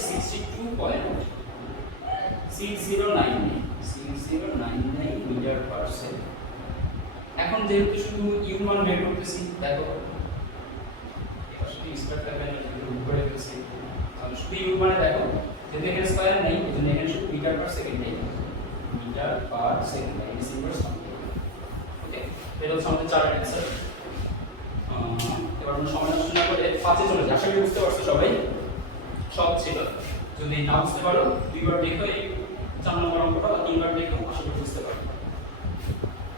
62.6099 মিটার পার সেকেন্ড। এখন যেহেতু শুধু ইউ মান বের করতেছি, দেখো এটা শুধু স্কয়ারটা ভ্যালু রুট করে দিতেছি, তাহলে শুধু ইউ মানে দেখো যেহেতু এখানে স্কয়ার নেই এজন্য এখানে শুধু মিটার পার সেকেন্ড নেই, মিটার পার সেকেন্ড এই সিম্বল সামনে। ওকে, এটা হচ্ছে আমাদের চার অ্যানসার। এবার আমরা সময় নষ্ট না করে 5 এ চলে যাই। আশা করি বুঝতে পারছো সবাই, সব ছিল। যদি না বুঝতে পারো দুইবার দেখো এই 4 নম্বর অঙ্কটা, বা তিনবার দেখো, আশা করি বুঝতে পারবে।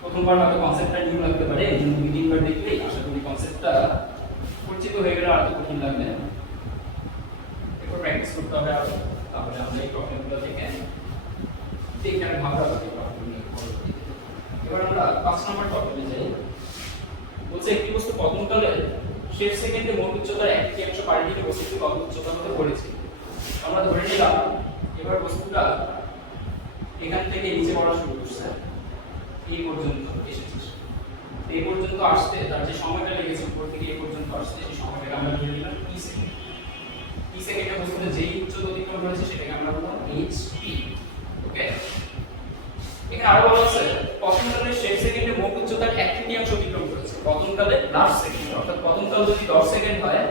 প্রথমবার হয়তো কনসেপ্টটা নিউ লাগতে পারে, এই জন্য দুই তিনবার দেখলেই আশা করি কনসেপ্টটা পরিচিত হয়ে গেলে আর তো কঠিন লাগবে না। এরপর প্র্যাকটিস করতে হবে আরো, তাহলে আমরা এই প্রবলেমগুলো থেকে দেখে আর ভাবনা করতে পারবো। এবার আমরা 5 নম্বর প্রবলেমে যাই। বলছে একটি বস্তু পতনকালে শেষ সেকেন্ডে মোট উচ্চতার 1/100 পারিদিকে বস্তুটি কত উচ্চতা হতে পড়েছে। আমরা ধরে নিলাম এবার বস্তুটা এখান থেকে নিচে পড়া শুরু করছে, এই পর্যন্ত এসেছে। এই পর্যন্ত আসতে তার যে সময়টা লেগেছে উপর থেকে এই পর্যন্ত আসতে, সেই সময়টাকে আমরা ধরে নিলাম t সেকেন্ড। t সেকেন্ডে বস্তুটা যেই উচ্চতা অতিক্রম করেছে সেটাকে আমরা বললাম hp। ওকে, এখানে আরো বলা আছে পতনকালে শেষ সেকেন্ডে মোট উচ্চতার 1/3 অতিক্রম করেছে। পতনকালে লাস্ট সেকেন্ড, অর্থাৎ পতনকাল যদি 10 সেকেন্ড হয়,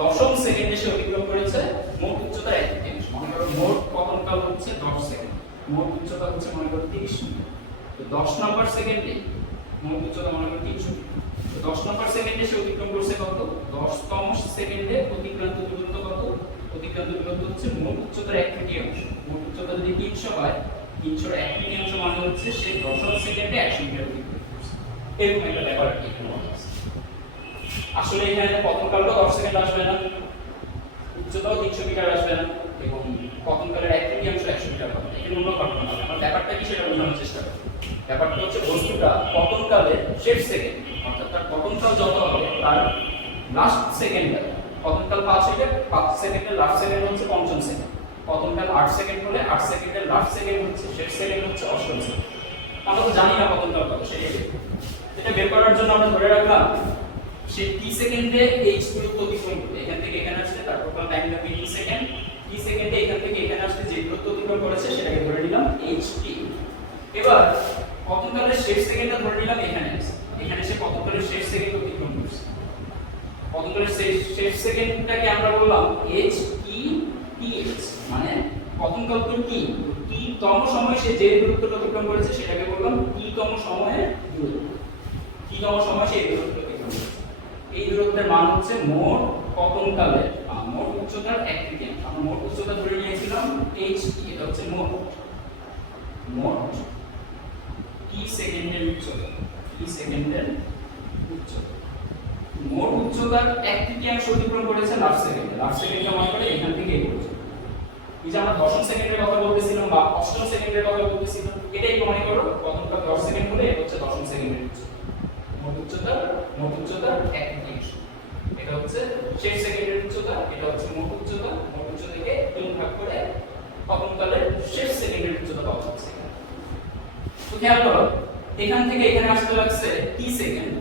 দশম সেকেন্ডে সে অতিক্রম করেছে মোট উচ্চতার 1/3। মনে করো মোট পতনকাল হচ্ছে 10 সেকেন্ড, মোট উচ্চতা হচ্ছে মনে করো 30 মিটার। তো 10 নম্বর সেকেন্ডে মোট উচ্চতা মনে করো 300 মিটার। তো 10 নম্বর সেকেন্ডে সে অতিক্রম করছে কত? 10তম সেকেন্ডে অতিক্রান্ত দূরত্ব কত? অতিক্রান্ত দূরত্ব হচ্ছে মোট উচ্চতার 1/3। মোট উচ্চতা যদি 300 হয়, 300 এর 1/3 মানে হচ্ছে সে 10 সেকেন্ডে 100 মিটার অতিক্রম করছে। এরকম একটা ব্যাপার কি এখানে বলা আছে। আসলে এখানে পতনকালটা 10 সেকেন্ড আসবে না, উচ্চতাও 300 মিটার আসবে না, এবং পতনকালের 1/3 100 মিটার হবে। এখানে অন্য ঘটনা হবে। আমরা ব্যাপারটা কি সেটা বোঝানোর চেষ্টা করি। ব্যাপারটা হচ্ছে বস্তুটা পতনকালের শেষ সেকেন্ড, অর্থাৎ তার পতনকাল যত হবে তার লাস্ট সেকেন্ডটা, পতনকাল 5 সেকেন্ড, 5 সেকেন্ডের লাস্ট সেকেন্ড হচ্ছে পঞ্চম সেকেন্ড। পতনকাল 8 সেকেন্ড হলে 8 সেকেন্ডের লাস্ট সেকেন্ড হচ্ছে শেষ সেকেন্ড হচ্ছে অষ্টম সেকেন্ড। আমরা তো জানি না পতনকাল কত, সেটাই এটা বের করার জন্য আমরা ধরে রাখলাম সে t সেকেন্ডে h দূরত্ব অতিক্রম করবে। এখান থেকে এখানে আসছে, তার টোটাল টাইম লাগবে t সেকেন্ড। t সেকেন্ডে এখান থেকে এখানে আসছে যে দূরত্ব অতিক্রম করেছে সেটাকে ধরে নিলাম ht। এবার পতনকালের শেষ সেকেন্ডটা ধরে নিলাম এখানে আছে, এখানে সে পতনকালের শেষ সেকেন্ড অতিক্রম করছে। পতনকালের শেষ সেকেন্ডটাকে আমরা বললাম h t th, মানে পতনকাল তো t, t তম সময়ে সে যে দূরত্বটা অতিক্রম করেছে সেটাকে বললাম t তম সময়ের দূরত্ব। t তম সময়ে সে এই দূরত্ব অতিক্রম করেছে। এই দূরত্বের মান হচ্ছে মোট পতনকালের মোট উচ্চতার 1/3। আমরা মোট উচ্চতা ধরে নিয়েছিলাম ht, এটা হচ্ছে মোট t সেকেন্ডের উচ্চতা, t সেকেন্ডের উচ্চতা। মোট উচ্চতার 1/3 অতিক্রম করেছে লাস্ট সেকেন্ডে। লাস্ট সেকেন্ডটা মনে করে এখান থেকে এই পর্যন্ত। এই যে আমরা দশম সেকেন্ডের কথা বলতেছিলাম বা অষ্টম সেকেন্ডের কথা বলতেছিলাম, এটাই মনে করো পতনকাল 10 সেকেন্ড হলে এটা হচ্ছে দশম সেকেন্ডের উচ্চতা। মোট উচ্চতার 1/3। এটা হচ্ছে শেষ সেকেন্ডের উচ্চতা, এটা হচ্ছে মোট উচ্চতা। মোট উচ্চতাকে 3 ভাগ করে পতনকালের শেষ সেকেন্ডের উচ্চতা পাওয়া যাচ্ছে। তো খেয়াল করো, এখান থেকে এখানে আসতে লাগছে t সেকেন্ড,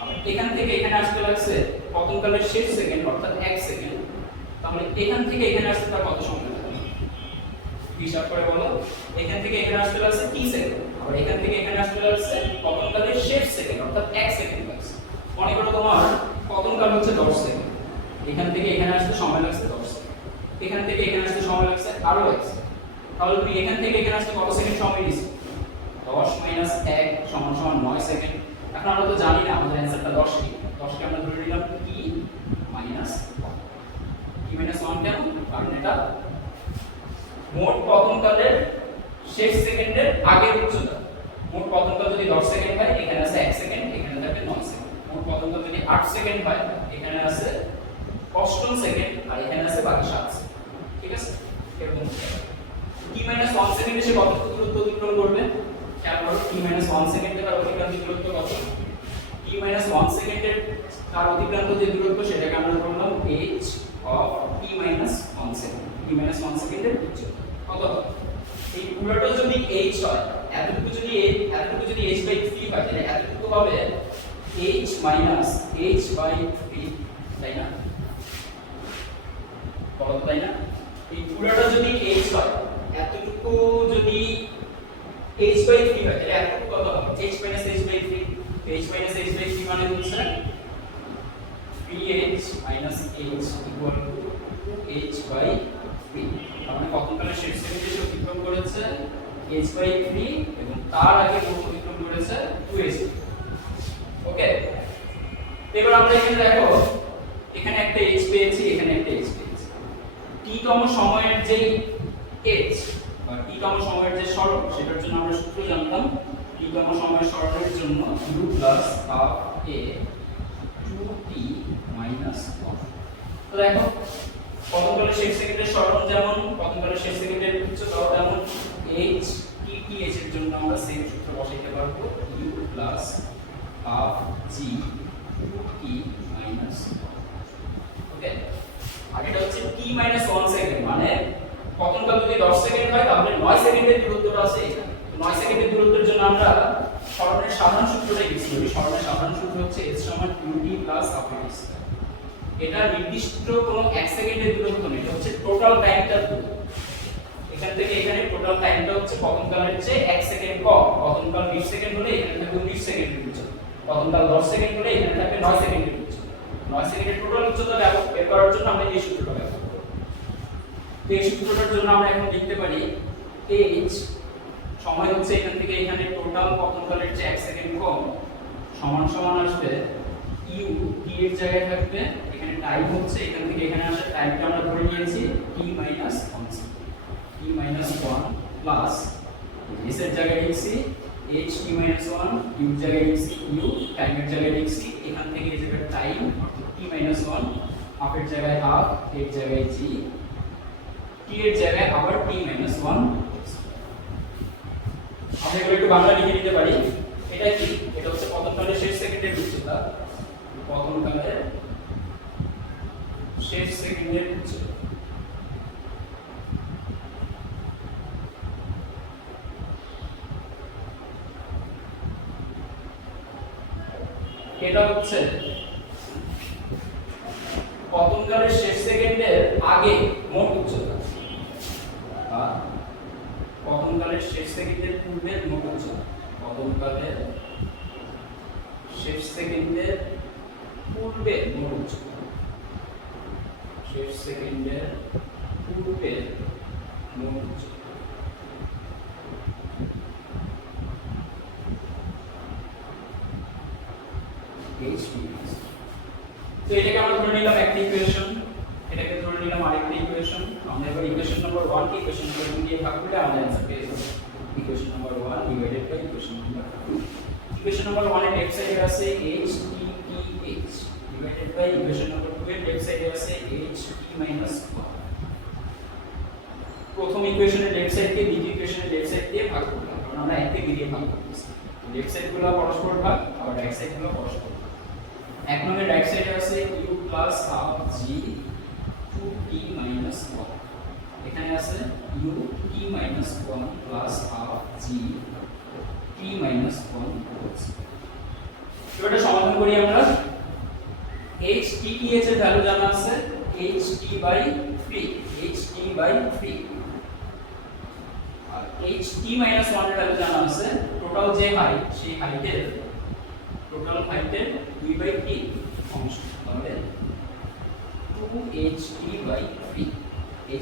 আর এখান থেকে এখানে আসতে লাগছে পতনকালের শেষ সেকেন্ড অর্থাৎ 1 সেকেন্ড। তাহলে এখান থেকে এখানে আসতে তার কত সময় লাগবে? হিসাব করে বলো। এখান থেকে এখানে আসতে লাগছে t সেকেন্ড, আর এখান থেকে এখানে আসতে লাগছে পতনকালের শেষ সেকেন্ড অর্থাৎ 1 সেকেন্ড লাগছে। মনে করো তোমার পতনকাল হচ্ছে 10 সেকেন্ড, এখান থেকে এখানে আসতে সময় লাগছে 10 সেকেন্ড, এখান থেকে এখানে আসতে সময় লাগছে আরো 1 সেকেন্ড। তাহলে তুমি এখান থেকে এখানে আসতে কত সেকেন্ড সময় নিছো? 10 - 1 = 9 সেকেন্ড। এখন আমরা তো জানি না আমাদের অ্যানসারটা 10 কি। 10 কে আমরা ধরে নিলাম t - 1, t - 1 কেন? কারণ এটা মোট পতনকালের শেষ সেকেন্ডের আগের উচ্চতা। মোট পতনকাল যদি 10 সেকেন্ড হয়, এখানে আছে 1 সেকেন্ড, এখানে থাকবে 9 সেকেন্ড। মোট পতনকাল যদি 8 সেকেন্ড হয়, এখানে আছে অষ্টম সেকেন্ড, আর এখানে আছে বাকি 7 সেকেন্ড। ঠিক আছে? এরকম t - 1 সেকেন্ডে সে কত দূরত্ব অতিক্রম করবে? খেয়াল করো, t - 1 সেকেন্ডে তার অতিক্রান্ত দূরত্ব কত? t - 1 সেকেন্ডের তার অতিক্রান্ত যে দূরত্ব সেটাকে আমরা বললাম h of t - 1 second. t - 1 সেকেন্ডের উচ্চতা কত? এই পুরোটা যদি h হয়, এতটুকু যদি h/3 হয়, তাহলে এতটুকু হবে h - h/3, তাই না? বলো তাই না? এই পুরোটা যদি h হয়, এতটুকু যদি h/3 হয়, তাহলে এতটুকু কত হবে? h - h/3। h - h/3 মানে হচ্ছে 3h - h equal to h/3। তার মানে পতনকালের শেষ সেকেন্ডে সে অতিক্রম করেছে h/3 এবং তার আগে মোট অতিক্রম করেছে 2h। ওকে, এবার আমরা এখানে দেখো, এখানে একটা h পেয়েছি, এখানে একটা h পেয়েছি। t তম সময়ের যে h বা t তম সময়ের যে সরণ, সেটার জন্য আমরা সূত্র জানতাম। t তম সময়ের সরণের জন্য u + ½ a 2t - 1। তো দেখো, পতনকালের শেষ সেকেন্ডের সরণ যেমন, পতনকালের শেষ সেকেন্ডের উচ্চতাও তেমন। h t th এর জন্য আমরা সেম সূত্র বসাইতে পারবো, u + ½ g 2t - 1। ওকে, আর এটা হচ্ছে t - 1 সেকেন্ড, মানে পতনকাল যদি 10 সেকেন্ড হয়, তাহলে 9 সেকেন্ডের দূরত্বটা আছে এখানে। 9 সেকেন্ডের দূরত্বের জন্য আমরা সরণের সাধারণ সূত্রটা ইউজ করি। সরণের সাধারণ সূত্র হচ্ছে h = ut + ½ t²। এটা নির্দিষ্ট কোন 1 সেকেন্ডের দূরত্ব নেই, এটা হচ্ছে টোটাল টাইমটা দূরত্ব। এখান থেকে এখানে টোটাল টাইমটা হচ্ছে পতনকালের চেয়ে 1 সেকেন্ড কম। পতনকাল 20 সেকেন্ড হলে এখানে থাকবে 19 সেকেন্ডের উচ্চতা। পতনকাল 10 সেকেন্ড হলে এখানে থাকবে 9 সেকেন্ডের উচ্চতা। 9 সেকেন্ডের টোটাল উচ্চতা বের করার জন্য আমরা এই সূত্রটা ব্যবহার করব। তো এই সূত্রটার জন্য আমরা এখন লিখতে পারি h সময় হচ্ছে এখান থেকে এখানে টোটাল পতনকালের চেয়ে 1 সেকেন্ড কম সমান সমান আসবে u t এর জায়গায় থাকবে এখানে টাইম হচ্ছে এখান থেকে এখানে আসা টাইমটা আমরা ধরে নিয়েছি t - 1 t - 1 প্লাস s এর জায়গায় লিখছি h t - 1 u এর জায়গায় লিখছি u টাইমের জায়গায় লিখছি এখান থেকে এই জায়গায় টাইম অর্থাৎ t - 1 হাফ এর জায়গায় হাফ এর জায়গায় g t এর জায়গায় আবার t - 1 আমরা এগুলো একটু বাংলা লিখে দিতে পারি এটা কি এটা হচ্ছে পতনকালের শেষ সেকেন্ডের উচ্চতা পতনকালের শেষ সেকেন্ডের উচ্চতা এটা হচ্ছে পতনকালের শেষ সেকেন্ডের আগে মোট উচ্চতা পতনকালের শেষ সেকেন্ডের পূর্বের মোট উচ্চতা পতনকালের শেষ সেকেন্ডের পূর্বের মোট উচ্চতা শেষ সেকেন্ডের পূর্বের মোট উচ্চতা তো এটাকে আমরা ধরে নিলাম একটা ইকুয়েশন এটাকে ধরে নিলাম আরেকটা ইকুয়েশন আমরা এবার ইকুয়েশন নাম্বার 1 কে ইকুয়েশন নাম্বার 2 দিয়ে ভাগ করলে আমরা आंसर পেয়ে যাব equation number 1 divided by equation number 2 equation number 1 এর লেফট সাইডে আছে h t t h divided by equation number 2 এর লেফট সাইডে আছে h t - 1 প্রথম ইকুয়েশনের লেফট সাইড কে দ্বিতীয় ইকুয়েশনের লেফট সাইড দিয়ে ভাগ করলাম কারণ আমরা এক থেকে দিয়ে ভাগ করতেছি লেফট সাইডগুলো পরস্পর ভাগ আর রাইট সাইডগুলো পরস্পর এক নম্বরের রাইট সাইডে আছে u plus half g 2t minus 1 এখানে আছে u t minus 1 plus half g t minus 1 holes এটা সমাধান করি আমরা h t t h এর ভ্যালু জানা আছে h t by 3 h t by 3 R h t minus 1 এর ভ্যালু জানা আছে টোটাল যে হাইট সেই হাইটের টোটাল হাইটের 2 by 3 অংশ তাহলে 2ht by 3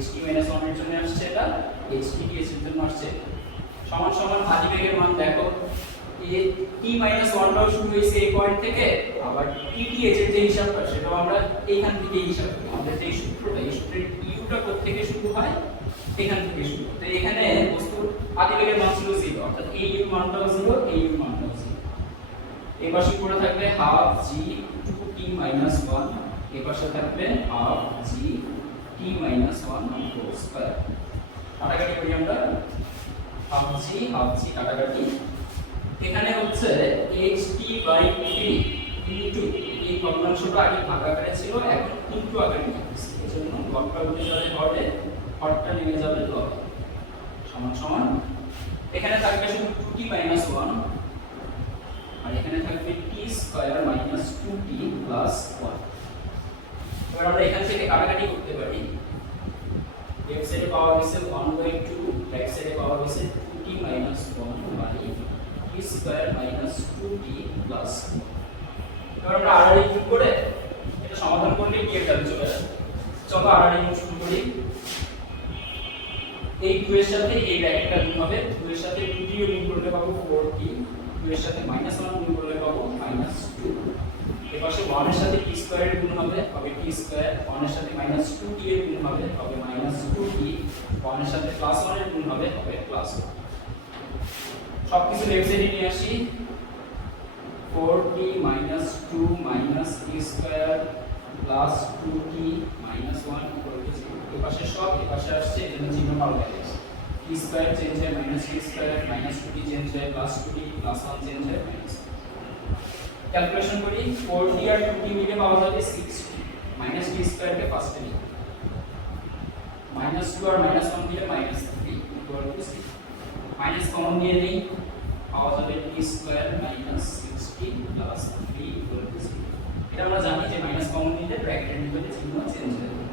ht - 1 এর জন্য আসছে এটা ht t এর জন্য আসছে সমান সমান আদিবেগের মান দেখো এই t - 1 টাও শুরু হইছে এই পয়েন্ট থেকে আবার tt এর যে হিসাবটা সেটাও আমরা এইখান থেকে হিসাব করি আমাদের যে সূত্রটা এই সূত্রের u টা কোথা থেকে শুরু হয় এখান থেকে শুরু তো এখানে বস্তুর আদিবেগের মান ছিল 0 অর্থাৎ এই u মানটাও 0 এই u মানটাও 0 এই পাশে পড়ে থাকবে হাফ g 2t - 1 এই পাশে থাকবে half g t - 1 whole square কাটাকাটি করি আমরা হাফ g কাটাকাটি এখানে হচ্ছে ht বাই 3 ইনটু এই ভগ্নাংশটা আগে ভাগ আকারে ছিল এখন ইনটু আকারে নিয়ে আসছে এজন্য লবটা উঠে যাবে হরে হরটা নেমে যাবে লব সমান সমান এখানে থাকবে শুধু 2t - 1 আর এখানে থাকবে t square minus 2t plus 1 এবার আমরা এখান থেকে কাটাকাটি করতে পারি লেফট সাইডে পাওয়া গেছে 1/2 রাইট সাইডে পাওয়া গেছে 2t - 1 by t square minus 2t plus 1 এবার আমরা আড়াআড়ি যোগ করে এটা সমাধান করলে কি এর ভ্যালু চলে আসবে চলো আড়াআড়ি যোগ শুরু করি এই 2 এর সাথে এই ব্র্যাকেটটা গুণ হবে 2 এর সাথে 2t গুণ করলে পাবো 4t 2 এর সাথে -1 গুণ করলে পাবো -2 এর পাশে 1 এর সাথে t স্কয়ার গুণ হবে t স্কয়ার 1 এর সাথে -2t এর গুণ হবে -2t 1 এর সাথে +1 এর গুণ হবে +1 সবকিছু লেফট সাইডে নিয়ে আসি 4t - 2 - t স্কয়ার +2t - 1 0 এর পাশে সব এর পাশে আসছে এজন্য চিহ্ন পাল্টে গেছে t স্কয়ার চেঞ্জ হয় -t স্কয়ার -2t চেঞ্জ হয় +2t +1 চেঞ্জ হয় ক্যালকুলেশন করি 4t আর 2t মিলে পাওয়া যাবে 6t -t স্কয়ার কে ফার্স্টে নিই -2 আর -1 দিলে -3 ইকুয়াল টু 6 মাইনাস কমন নিয়ে নেই পাওয়া যাবে t square -6t + 3 equal to 0 এটা আমরা জানি যে মাইনাস কমন নিলে ব্র্যাকেটের ভিতরে চিহ্ন চেঞ্জ হয়ে যাবে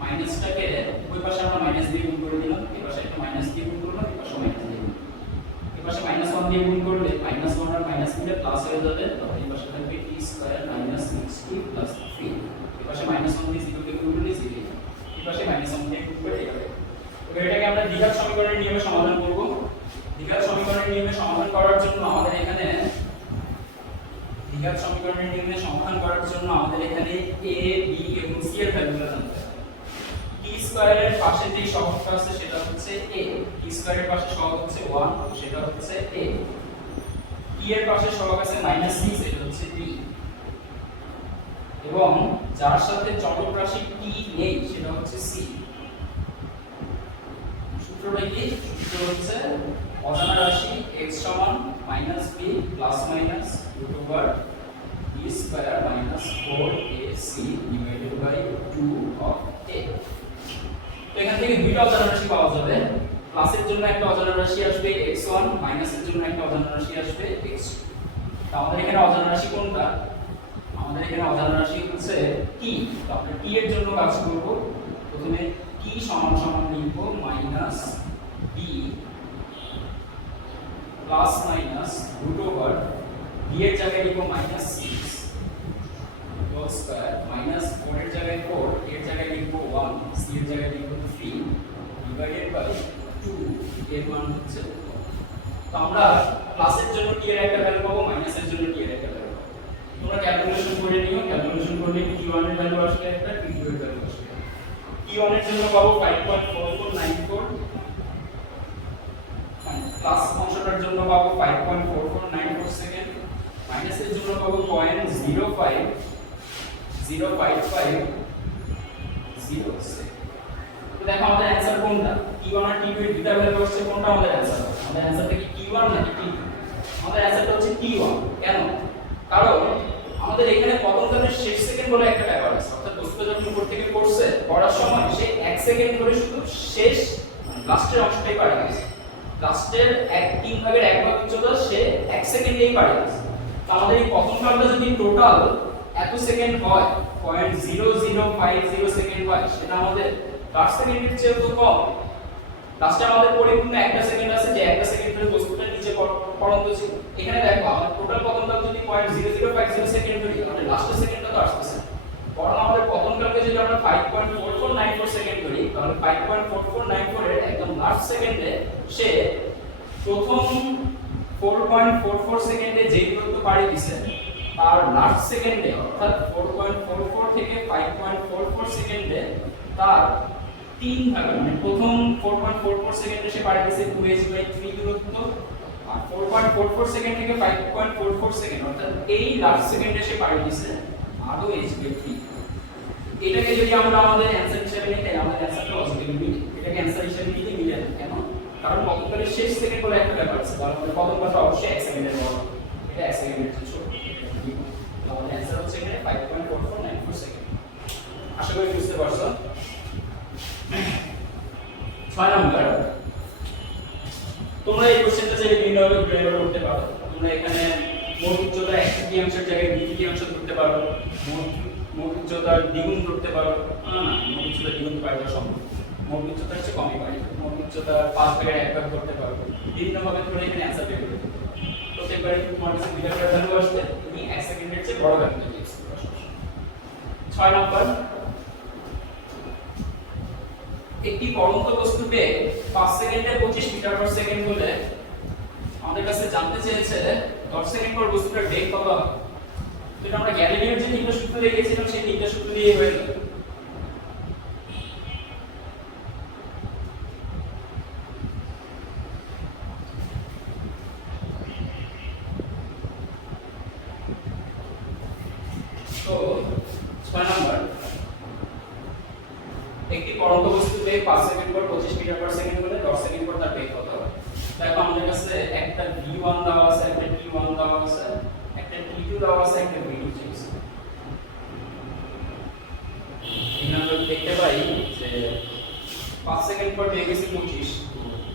মাইনাসটাকে ওই পাশে আমরা মাইনাস দিয়ে গুণ করে দিলাম এই পাশে একটা মাইনাস দিয়ে গুণ করলাম এই পাশে মাইনাস দিয়ে গুণ এই পাশে -1 দিয়ে গুণ করলে -1 আর মাইনাস মিলে প্লাস হয়ে যাবে তাহলে এই পাশে থাকবে t স্কয়ার -6t + 3 এই পাশে -1 দিয়ে 0 কে গুণ করলে 0 এই পাশে -1 দিয়ে গুণ করে সমীকরণের নিয়মে সমাধান করব। দ্বিঘাত সমীকরণের নিয়মে সমাধান করার জন্য আমাদের এখানে a b এবং c এর ভ্যালুগুলো জানতে হবে। t স্কয়ারের পাশে যে সহগটা আছে সেটা হচ্ছে a, t স্কয়ারের পাশে সহগ হচ্ছে 1, সেটা হচ্ছে a। t এর পাশে সহগ আছে -c, সেটা হচ্ছে b। এবং যার সাথে চলক রাশি t নেই সেটা হচ্ছে c। সূত্রটা কি? সূত্র হচ্ছে অজানা রাশি x সমান -b plus minus √b square minus 4ac divided by 2 of a। তো এখান থেকে দুইটা অজানা রাশি পাওয়া যাবে। প্লাসের জন্য একটা অজানা রাশি আসবে x1, মাইনাসের জন্য একটা অজানা রাশি আসবে x2। তো আমাদের এখানে অজানা রাশি কোনটা? আমাদের এখানে অজানা রাশি হচ্ছে t। তো আমরা t এর জন্য কাজ করব। প্রথমে t সমান সমান লিখব -b প্লাস মাইনাস √b এর জায়গায় লিখব -6 হোল স্কয়ার মাইনাস 4 এর জায়গায় 4, এর জায়গায় লিখব 1, c এর জায়গায় লিখব 3 ডিভাইডেড বাই 2, এর মান হচ্ছে। তো আমরা প্লাসের জন্য t এর একটা ভ্যালু পাবো, মাইনাসের জন্য t এর একটা ভ্যালু পাবো। তোমরা ক্যালকুলেশন করে নিও। ক্যালকুলেশন করলে t1 এর ভ্যালু আসবে একটা, t2 এর ভ্যালু আসবে। t1 এর জন্য পাবো 5.4494, প্লাস অংশটার জন্য পাবো 5.4494 সেকেন্ড, মাইনাসের জন্য পাবো 0.05055 সেকেন্ড। তো দেখো আমাদের অ্যানসার কোনটা? t1 আর t2 এর দুটো ভ্যালু আসছে, কোনটা আমাদের অ্যানসার? আমাদের অ্যানসারটা কি t1 নাকি t2? আমাদের অ্যানসারটা হচ্ছে t1। কেন? কারণ আমাদের এখানে পতনকালের শেষ সেকেন্ড বলে একটা ব্যাপার আছে। অর্থাৎ বস্তুটা যখন উপর থেকে পড়ছে, পড়ার সময় সে 1 সেকেন্ড ধরে শুধু শেষ লাস্টের অংশটাই পাড়ি দিয়েছে। লাস্টের 3 ভাগের 1 ভাগ উচ্চতা সে 1 সেকেন্ডেই পাড়ি দিয়েছে। তো আমাদের এই পতনকালটা যদি টোটাল এত সেকেন্ড হয়, 0.0050 সেকেন্ড হয়, সেটা আমাদের 10 সেকেন্ডের চেয়ে তো কম। লাস্টে আমাদের পরিপূর্ণ 1টা সেকেন্ড আছে, যে 1টা সেকেন্ড ধরে বস্তুটা নিচে পড়ন্ত ছিল। এখানে দেখো আমাদের টোটাল পতনকাল যদি 0.0050 সেকেন্ড ধরি, আমাদের লাস্টের সেকেন্ডটা তো আসছে। বরং আমাদের পতনকালকে যদি আমরা 5.4494 সেকেন্ড ধরি, তাহলে 5.4494 এর একদম লাস্ট সেকেন্ডে সে প্রথম 4.44 সেকেন্ডে যে দূরত্ব পাড়ি দিয়েছে, তার লাস্ট সেকেন্ডে অর্থাৎ 4.44 থেকে 5.44 সেকেন্ডে তার 3 ভাগ, মানে প্রথম 4.44 সেকেন্ডে সে পাড়ি দিয়েছে 2h/3 দূরত্ব, আর 4.44 সেকেন্ড থেকে 5.44 সেকেন্ড অর্থাৎ এই লাস্ট সেকেন্ডে সে পাড়ি দিয়েছে আরো h/3। এটাকে যদি আমরা আমাদের অ্যানসার হিসেবে নিই, তাহলে আমাদের অ্যানসারটা পজিটিভ মিলে। এটাকে অ্যানসার হিসেবে নিতে মিলে না। কেন? কারণ পতনকালের শেষ সেকেন্ড বলে একটা ব্যাপার আছে। কারণ আমাদের পতনকালটা অবশ্যই 1 সেকেন্ডের বড়, এটা 1 সেকেন্ডের চেয়ে ছোট। আমাদের অ্যানসার হচ্ছে এখানে 5.4494 সেকেন্ড। আশা করি বুঝতে পারছো। 6 নাম্বার, তোমরা এই কোশ্চেনটা চাইলে বিভিন্নভাবে ঘুরে করতে পারো। তোমরা এখানে মোট উচ্চতা 1/3 জায়গায় 2/3 ধরতে পারো, মোট উচ্চতার দ্বিগুণ ধরতে পারো। না, মোট উচ্চতার দ্বিগুণ পাওয়া সম্ভব, মোট উচ্চতার চেয়ে কমই পারি। মোট উচ্চতা 5 ভাগের 1 ভাগ ধরতে পারো। বিভিন্নভাবে তোমরা এখানে অ্যানসার বের করতে পারো। প্রত্যেকবারে তোমার কাছে দুইটা করে ভ্যালু আসবে, তুমি 1 সেকেন্ডের চেয়ে বড় ভ্যালু দিতে পারবে। 6 নাম্বার, একটি পড়ন্ত বস্তুকে 5 সেকেন্ডে 25 মিটার পার সেকেন্ড বলে আমাদের কাছে জানতে চেয়েছে 10 সেকেন্ড পর বস্তুটার বেগ কত হবে। এটা আমরা গ্যালিলিওর যে তিনটা সূত্র দেখেছিলাম, সেই তিনটা সূত্র দিয়ে হয়ে যাবে। তো 6 নাম্বার, একটি পড়ন্ত বস্তুর বেগ 5 সেকেন্ড পর 25 মিটার পার সেকেন্ড হলে 10 সেকেন্ড পর তার বেগ কত হবে। দেখো আমাদের কাছে একটা v1 দেওয়া আছে, একটা t1 দেওয়া আছে, একটা t2 দেওয়া আছে, একটা v2 চাইছে। এখানে আমরা দেখতে পাই যে 5 সেকেন্ড পর বেগ হচ্ছে 25,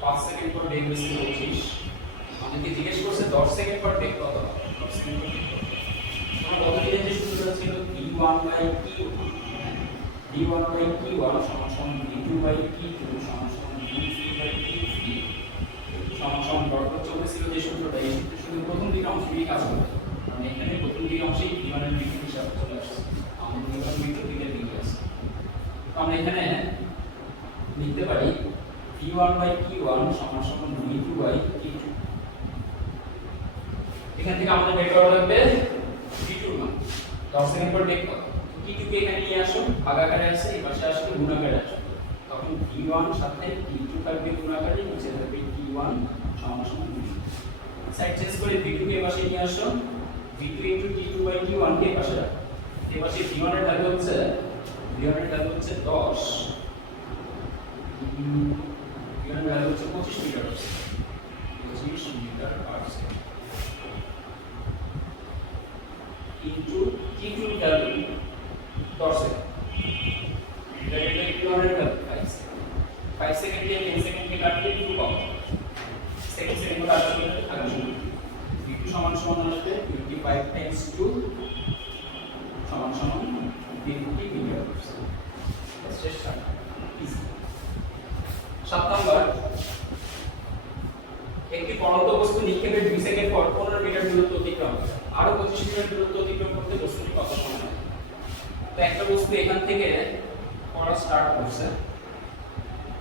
5 সেকেন্ড পর বেগ হচ্ছে 25। আমাদেরকে জিজ্ঞেস করছে 10 সেকেন্ড পর বেগ কত হবে। 10 সেকেন্ড পর আমরা গতদিনে যে সূত্রটা ছিল v1/t1, v1/t1 সমান v2/t2 সমান v3/t3 সমান সমান ডট চলতেছিল যে সূত্রটা, এই সূত্রে শুধু প্রথম দিকে অংশই কাজ করবে। কারণ এখানে প্রথম দিকে অংশেই v1 এর v2 হিসাব চলে আসছে, আমাদের v1 v2 দিকে দিকে আছে। তো আমরা এখানে লিখতে পারি v1 বাই t1 সমান সমান v2 বাই t2। এখান থেকে আমাদের বের করা লাগবে v2 এর মান। 10 সেকেন্ড পর বের করো। t2 কে এখানে নিয়ে আসো, ভাগাকারে আছে, এই পাশে আসলে গুণাকারে আসো। তখন v1 সাথে t2 থাকবে গুণাকারে, নিচে থাকবে t1 সমান সমান v2। সাইড চেঞ্জ করে v2 কে এই পাশে নিয়ে আসো, v2 t2 বাই t1 কে এই পাশে রাখো। এই পাশে v1 এর ভ্যালু হচ্ছে 10, v1 এর ভ্যালু হচ্ছে 25 metre, 25 metre per second into t2 এর ভ্যালু 10 সেকেন্ড, এটা v1 এর ভ্যালু 5 সেকেন্ড দিয়ে 10 সেকেন্ড কে কাটলে 2 পাবো। সেকেন্ড সেকেন্ড করে আসলে থাকা শুরু। v2 সমান সমান আসবে 25 টাইমস 2 সমান সমান 50 মিটার। শেষ। 7 নাম্বার, একটি পড়ন্ত বস্তু নিক্ষেপের 2 সেকেন্ড পর 15 মিটার দূরত্ব অতিক্রম করে। আরো 25 মিটার দূরত্ব অতিক্রম করতে বস্তুটি কত সময় লাগে? তো একটা বস্তু এখান থেকে পড়া স্টার্ট করছে,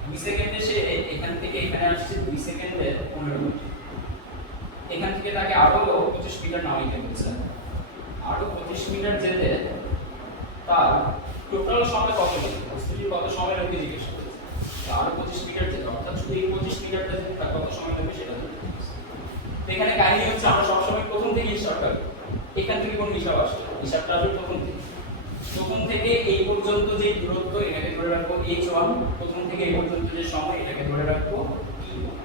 2 সেকেন্ডে সে এখান থেকে এখানে আসছে 2 সেকেন্ডে 15 মিটার। এখান থেকে তাকে আরো 25 মিটার নামাইতে হচ্ছে। আরো 25 মিটার যেতে তার টোটাল সময় কত লাগে? বস্তুটি কত সময় লাগবে জিজ্ঞেস করেছে। আরো 25 মিটার যেতে, অর্থাৎ শুধু এই 25 মিটারটা যেতে তার কত সময় লাগবে সেটা জানতে হবে। তো এখানে কাহিনী হচ্ছে আমরা সবসময় প্রথম থেকে হিসাব করব। এখান থেকে কোন হিসাব আসবে? হিসাবটা আসবে প্রথম থেকে এই পর্যন্ত যে দূরত্ব এটাকে ধরে রাখবো h1, প্রথম থেকে এই পর্যন্ত যে সময় এটাকে ধরে রাখবো t1।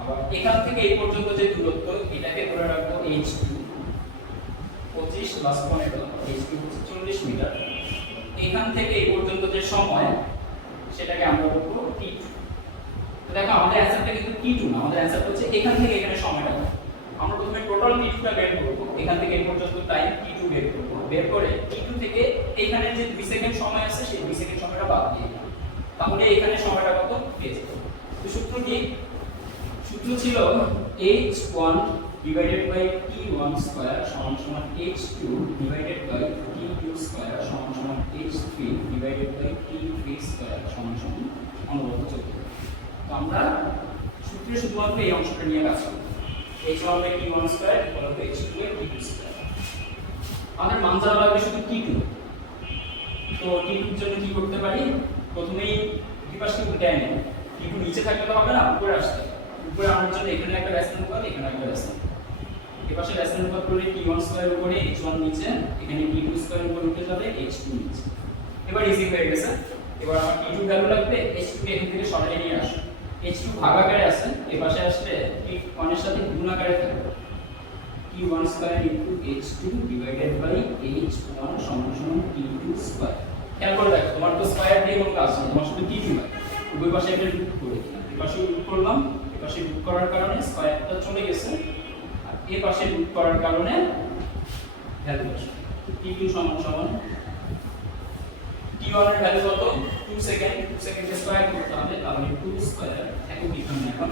আবার এখান থেকে এই পর্যন্ত যে দূরত্ব এটাকে ধরে রাখবো h2, 25 প্লাস 15, h2 হচ্ছে 40 মিটার। এখান থেকে এই পর্যন্ত যে সময় সেটাকে আমরা বলবো t2। তো দেখো আমাদের অ্যানসারটা কিন্তু t2 না, আমাদের অ্যানসার হচ্ছে এখান থেকে এখানে সময়টা। আমরা প্রথমে টোটাল t2 টা বের করব, এখান থেকে এই পর্যন্ত টাইম t2 বের করব। বের করে t2 থেকে এখানে যে 2 সেকেন্ড সময় আছে সেই 2 সেকেন্ড সময়টা বাদ দিয়ে দিই, তাহলে এখানে সময়টা কত পেয়ে যাব। তো সূত্র কি? সূত্র ছিল h1 divided by t1 square সমান সমান h2 divided by t2 square সমান সমান h3 divided by t3 square সমান সমান অনুপাত 14। তো আমরা সূত্রে শুধুমাত্র এই অংশটা নিয়ে কাজ করব। h1 by t1 square equal to h2 by t2 square। আমাদের মান জানা লাগবে শুধু t2। তো t2 এর জন্য কি করতে পারি? প্রথমেই দুই পাশকে উল্টায় নেব। t2 নিচে থাকলে তো হবে না, উপরে আসতে হবে। উপরে আনার জন্য এখানে একটা ব্যাস অনুপাত, এখানে একটা ব্যাস অনুপাত। এই পাশে ব্যাস অনুপাত করলে t1 স্কয়ার উপরে h1 নিচে, এখানে t2 স্কয়ার উপরে উঠে যাবে h2 নিচে। এবার ইজি হয়ে গেছে। এবার আমার t2 ভ্যালু লাগবে, h2 কে এখান থেকে সরাই নিয়ে আসো। h2 ভাগাকারে আছে, এই পাশে আসলে t1 এর সাথে গুণাকারে থাকবে। t1 square h2 divided by h1 সমান সমান t2 স্কয়ার। খেয়াল করে দেখো, তোমার তো স্কয়ার দিয়ে কোনো কাজ নেই, তোমার শুধু t2 লাগে। উভয় পাশে একটা রুট করে দিলাম, এই পাশে রুট করলাম, এই পাশে রুট করার কারণে স্কয়ারটা চলে গেছে, আর এই পাশে রুট করার কারণে ভ্যালু আসবে। t2 সমান সমান t1 এর ভ্যালু কত? 2 সেকেন্ড, 2 সেকেন্ডে স্কয়ার করতে হবে, তাহলে 2 স্কয়ার একক লিখলাম। এখন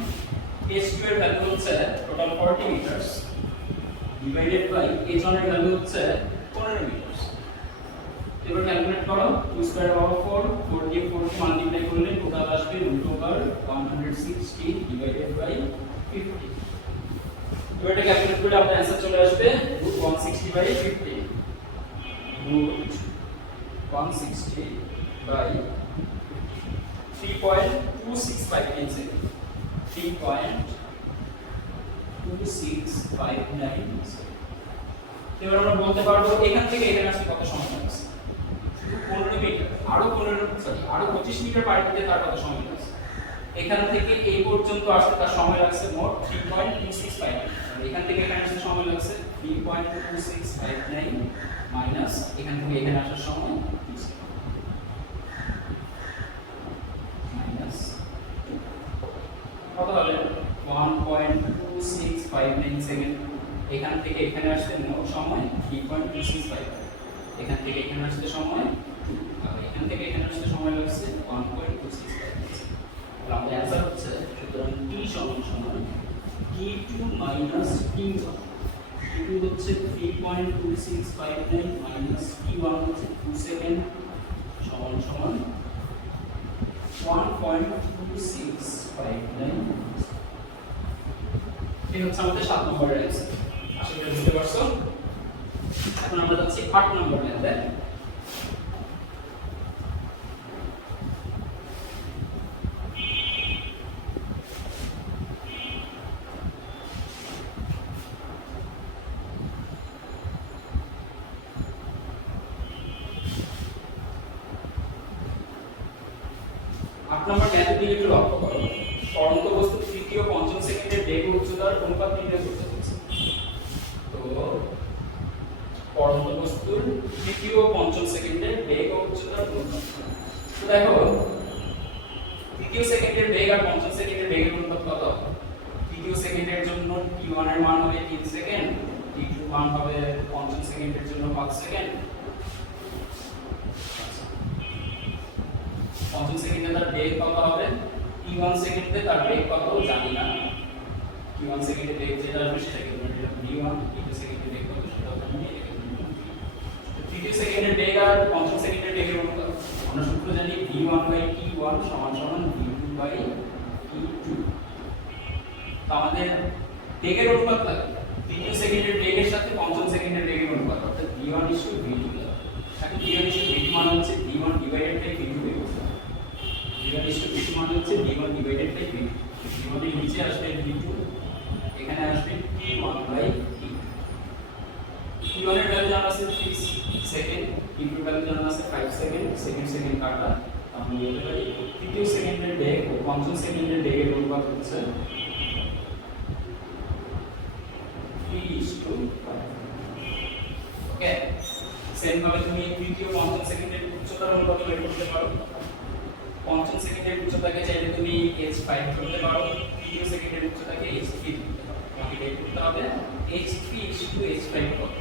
h2 এর ভ্যালু হচ্ছে total 40 metre divided by h1 এর ভ্যালু হচ্ছে 15 মিটার। এবার ক্যালকুলেট করো, 2 স্কয়ার পাওয়ার 4, 4 দিয়ে 4 কে মাল্টিপ্লাই করলে টোটাল আসবে √160 ডিভাইডেড বাই 50। এবার এটা ক্যালকুলেট করলে আপনার आंसर চলে আসবে √160 বাই 50, √160 বাই 3.265 সেকেন্ড, 3.265 সেকেন্ড। এবার আমরা বলতে পারবো এখান থেকে এখানে আসতে কত সময় লাগছে? 15 মিটার, আরো 25 মিটার পাড়ি দিতে তার কত সময় লাগছে? এখান থেকে এই পর্যন্ত আসতে তার সময় লাগছে মোট 3.265। এখান থেকে এখানে আসতে সময় লাগছে 3.2659 মাইনাস এখান থেকে এখানে আসার সময় 2 সেকেন্ড মাইনাস কত হবে? 1.2659 সেকেন্ড। এখান থেকে এখানে আসতে মোট সময় 3.265, এখান থেকে এখানে আসতে সময় 2, আর এখান থেকে এখানে আসতে সময় লাগছে 1.265। তাহলে আমাদের অ্যানসার হচ্ছে, সুতরাং t সমান সমান t2 মাইনাস t1। t2 হচ্ছে 3.2659 মাইনাস t1 হচ্ছে 2 সেকেন্ড সমান সমান 1.26 এই হচ্ছে আমাদের 7 নম্বরের অ্যানসার। আশা করি বুঝতে পারছো। এখন আমরা যাচ্ছি 8 নম্বর ম্যাথে। নম্বর ম্যাথের দিকে একটু লক্ষ্য করো। পরন্ত বস্তু তৃতীয় পঞ্চম সেকেন্ডের বেগ ও উচ্চতার অনুপাত নির্ণয় করতে বলছে। তো পরন্ত বস্তুর তৃতীয় ও পঞ্চম সেকেন্ডের বেগ ও উচ্চতার অনুপাত। তো দেখো তৃতীয় সেকেন্ডের বেগ আর পঞ্চম সেকেন্ডের বেগের অনুপাত কত? তৃতীয় সেকেন্ডের জন্য t1 এর মান হবে 3 সেকেন্ড, t2 মান হবে পঞ্চম সেকেন্ডের জন্য 5 সেকেন্ড। পঞ্চম সেকেন্ডে তার বেগ কত হবে? t1 সেকেন্ডে তার বেগ কত জানি না। t1 সেকেন্ডে বেগ যেটা আসবে সেটাকে আমরা লিখব v1, t2 সেকেন্ডে বেগ কত সেটাও জানি না, এটাকে লিখব v2। তো তৃতীয় সেকেন্ডের বেগ আর পঞ্চম সেকেন্ডের বেগের অনুপাত আমরা সূত্র জানি v1/t1 = v2/t2। তো আমাদের বেগের অনুপাত লাগে তৃতীয় সেকেন্ডের বেগের সাথে পঞ্চম সেকেন্ডের বেগের অনুপাত, অর্থাৎ v1:v2। এখন v1:v2 মান হচ্ছে v1/v2 বেগ। v1:v2 মান হচ্ছে v1/v2। v1 এর নিচে আসবে v2, এখানে আসবে t1/t। t1 এর ভ্যালু জানা আছে 3 সেকেন্ড, t2 এর ভ্যালু জানা আছে 5 সেকেন্ড, সেকেন্ড কাটা। আমরা বলতে পারি তৃতীয় সেকেন্ডের বেগ ও পঞ্চম সেকেন্ডের বেগের অনুপাত হচ্ছে ওকে। সেম ভাবে তুমি তৃতীয় পঞ্চম সেকেন্ডের উচ্চতার অনুপাত বের করতে পারো। পঞ্চম সেকেন্ডের উচ্চতাকে চাইলে তুমি h5 করতে পারো, তৃতীয় সেকেন্ডের উচ্চতাকে h3 করতে পারো। তোমাকে বের করতে হবে h3 h5 কত,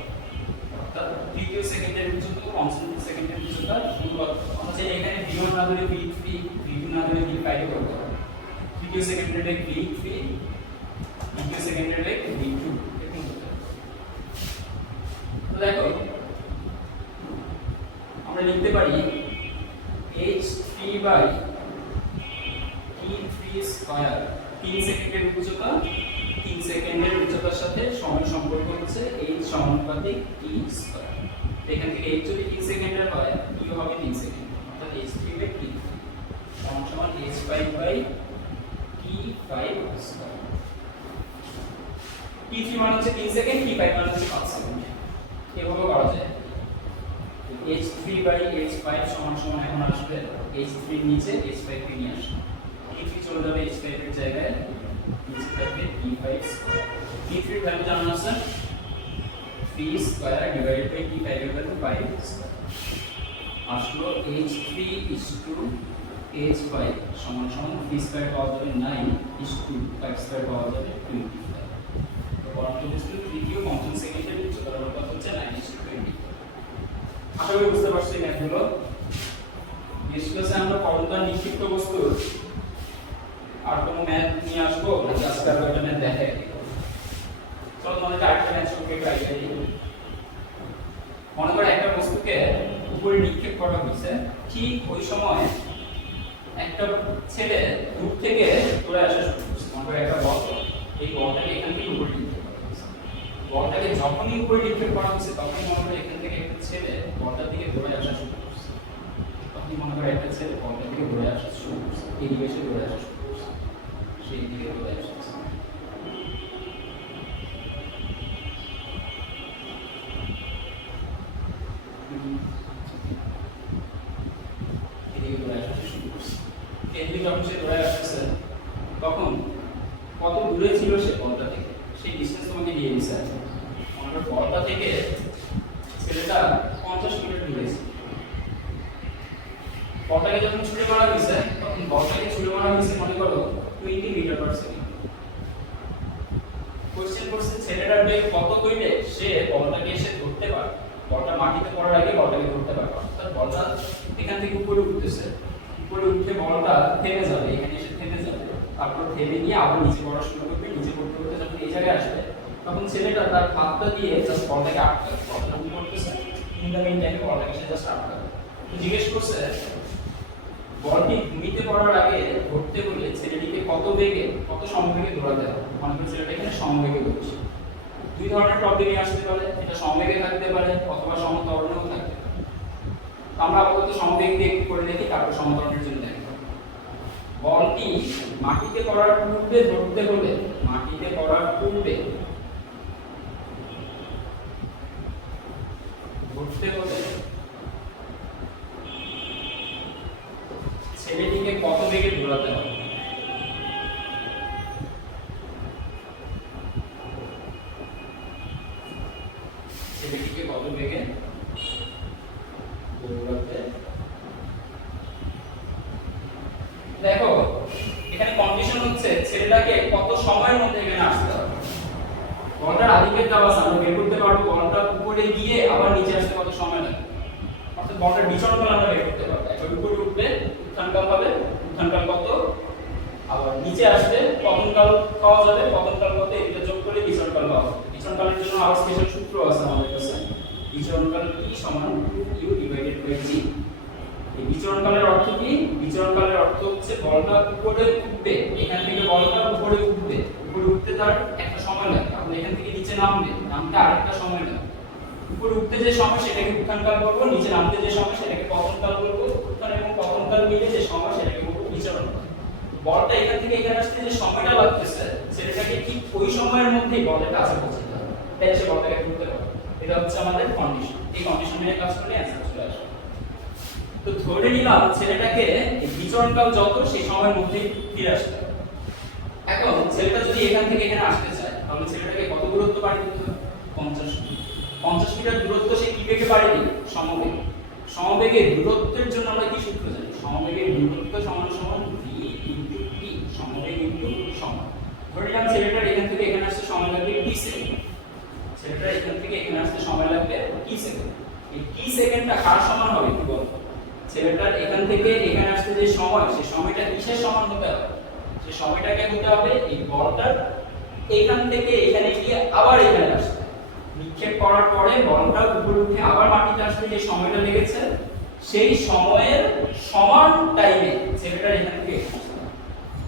অর্থাৎ তৃতীয় সেকেন্ডের উচ্চতা ও পঞ্চম সেকেন্ডের উচ্চতার অনুপাত। আমরা চাইলে এখানে v1 না ধরে v3, v2 না ধরে v5 করতে পারো। তৃতীয় সেকেন্ডের বেগ v3, তৃতীয় সেকেন্ডের বেগ v2। তো দেখো আমরা লিখতে পারি h3/t3 স্কয়ার। 3 সেকেন্ডের উচ্চতা, 3 সেকেন্ডের উচ্চতার সাথে সমান সম্পর্ক হচ্ছে h সমানুপাতিক t স্কয়ার। এখান থেকে h যদি 3 সেকেন্ডের হয় t হবে 3 সেকেন্ড, অর্থাৎ h3/t সমান h5/t5 স্কয়ার। t3 মানে হচ্ছে 3 সেকেন্ড, t5 মানে হচ্ছে 5 সেকেন্ড। এভাবে করা যায়। h3/h5 সমান এখন আসবে h3 এর নিচে h5 কে নিয়ে আসবে, t3 চলে যাবে h5 এর জায়গায়, নিচে থাকবে t5 স্কয়ার। t3 এর ভ্যালু জানা আছে 3 স্কয়ার ডিভাইডেড বাই t5 এর ভ্যালু 5 স্কয়ার। আসলো h3:h5 সমান 3 স্কয়ার পাওয়া যাবে 9:5 স্কয়ার পাওয়া যাবে 25। তো পরন্ত বস্তুর তৃতীয় পঞ্চম সেকেন্ডের উচ্চতার অনুপাত হচ্ছে 9:20। আশা করি বুঝতে পারছো এই ম্যাথগুলো। নেক্সট ক্লাসে আমরা পরন্ত আর নিক্ষিপ্ত বস্তুর আর কোনো ম্যাথ নিয়ে আসবো নাকি আজকে আর একটা ম্যাথ দেখাই। চলো তোমাদের আরেকটা ম্যাথ সম্পর্কে একটু আইডিয়া দিই। মনে করো একটা বস্তুকে উপরে নিক্ষেপ করা হয়েছে, ঠিক ওই সময় একটা ছেলে দূর থেকে চলে আসা শুরু করছে। মনে করো একটা বল, এই বলটাকে এখান থেকে উপরে নিক্ষেপ করা হয়েছে। বলটাকে যখনই উপরে নিক্ষেপ করা হচ্ছে তখনই মনে করো এখান থেকে একটা ছেলে বলটার দিকে দৌড়ে আসা শুরু করছে। তখন মনে করো একটা ছেলে বলটার দিকে দৌড়ে আসা শুরু করছে, এই দিকে এসে দৌড়ে আসা শুরু করছে, সেই দিকে দৌড়ে আসছে। এদিকে যখন সে দৌড়ে আসছে তখন কত দূরে ছিল সে বলটা থেকে, সেই ডিসটেন্স তোমাকে দিয়ে দিছে। আমরা বলটা থেকে ছেলেটা 50 মিটার দূরে ছিল। বলটাকে যখন ছুড়ে মারা হয়েছে তখন বলটাকে ছুড়ে মারা হয়েছে মনে করো 20 মিটার পার সেকেন্ড। কোশ্চেন করছে ছেলেটার বেগ কত হইলে সে বলটাকে এসে ধরতে পারে, বলটা মাটিতে পড়ার আগে বলটাকে ধরতে পারে। অর্থাৎ বলটা এখান থেকে উপরে উঠতেছে, উপরে উঠে বলটা থেমে যাবে, এখানে এসে থেমে যাবে, তারপর থেমে নিয়ে আবার নিচে পড়া শুরু করবে। নিচে পড়তে পড়তে যখন এই জায়গায় আসবে তখন ছেলেটা তার হাতটা দিয়ে জাস্ট বলটাকে আটকাবে। বলটা কি করতেছে, ইন দ্য মিন টাইমে বলটাকে সে জাস্ট আটকাবে। জিজ্ঞেস করছে বলটি ভূমিতে পড়ার আগে ধরতে হলে ছেলেটিকে কত বেগে কত সমবেগে দৌড়াতে হবে। মনে করি ছেলেটা এখানে সমবেগে দৌড়ছে। দুই ধরনের প্রবলেমই আসতে পারে, এটা সমবেগে থাকতে পারে অথবা সমত্বরণেও থাকতে পারে। আমরা আপাতত সমবেগ দিয়ে একটু করে দেখি, তারপর সমত্বরণের জন্য দেখি। বলটি মাটিতে পড়ার পূর্বে ধরতে হলে মাটিতে পড়ার পূর্বে ধরতে হলে ছেলেটিকে কত বেগে দৌড়াতে হবে। ছেলেটিকে কত বেগে দৌড়াতে, দেখো এখানে কন্ডিশন হচ্ছে ছেলেটাকে কত সময়ের মধ্যে এখানে আসতে হবে। বলটার আদিকের দেওয়া আছে, আমরা বের করতে পারবো বলটা উপরে গিয়ে আবার নিচে আসতে কত সময় লাগে, অর্থাৎ বলটার বিচরণকাল আমরা বের করতে পারবো। একবার উপরে উঠলে উত্থানকাল হবে, উত্থানকাল কত, আবার নিচে আসলে পতনকাল পাওয়া যাবে, পতনকাল কত, এটা যোগ করলে বিচরণকাল পাওয়া যাবে। বিচরণকালের জন্য আরো স্পেশাল সূত্র আছে আমাদের কাছে, বিচরণকাল E সমান 2U ডিভাইডেড বাই G। এই বিচরণকালের অর্থ কি? বিচরণকালের অর্থ হচ্ছে বলটা উপরে উঠবে, এখান থেকে বলটা উপরে উঠবে, উপরে উঠতে তার একটা সময় লাগে, আপনি এখান থেকে নিচে নামতে আরেকটা সময় লাগে। উপরে উঠতে যে সময় সেটাকে উত্থানকাল বলবো, নিচে নামতে যে সময় সেটাকে পতনকাল বলবো, উত্থান এবং পতনকাল মিলে যে সময় সেটাকে বলবো বিচরণকাল। বলটা এখান থেকে এখানে আসতে যে সময়টা লাগতেছে সেটাকে ঠিক ওই সময়ের মধ্যেই বলের কাছে পৌঁছাতে হবে, তাই সে বলটাকে ঘুরতে পারবে। এটা হচ্ছে আমাদের কন্ডিশন, এই কন্ডিশন মেনে কাজ করলে অ্যানসার চলে আসবে। তো ধরে নিলাম ছেলেটাকে এই বিচরণকাল যত সেই সময়ের মধ্যেই ফিরে আসতে হবে। এখন ছেলেটা যদি এখান থেকে এখানে আসতে চায় তাহলে ছেলেটাকে কত দূরত্ব পাড়ি দিতে হবে? 50 মিটার দূরত্ব সে কি বেগে পাড়ি দিবে? সমবেগে। সমবেগের দূরত্বের জন্য আমরা কি সূত্র জানি? সমবেগের দূরত্ব সমান সমান v ইনটু t, সমবেগ ইনটু সময়। ধরে নিলাম ছেলেটার এখান থেকে এখানে আসতে সময় লাগবে t সেকেন্ড। ছেলেটার এখান থেকে এখানে আসতে সময় লাগবে t সেকেন্ড। এই t সেকেন্ডটা কার সমান হবে কি বলতো? ছেলেটার এখান থেকে এখানে আসতে যে সময়, সেই সময়টা কিসের সমান হতে হবে? সেই সময়টাকে হতে হবে এই বলটার এখান থেকে এখানে গিয়ে আবার এখানে আসতে, নিক্ষেপ করার পরে বলটা উপরে উঠে আবার মাটিতে আসতে যে সময়টা লেগেছে সেই সময়ের সমান টাইমে ছেলেটার এখান থেকে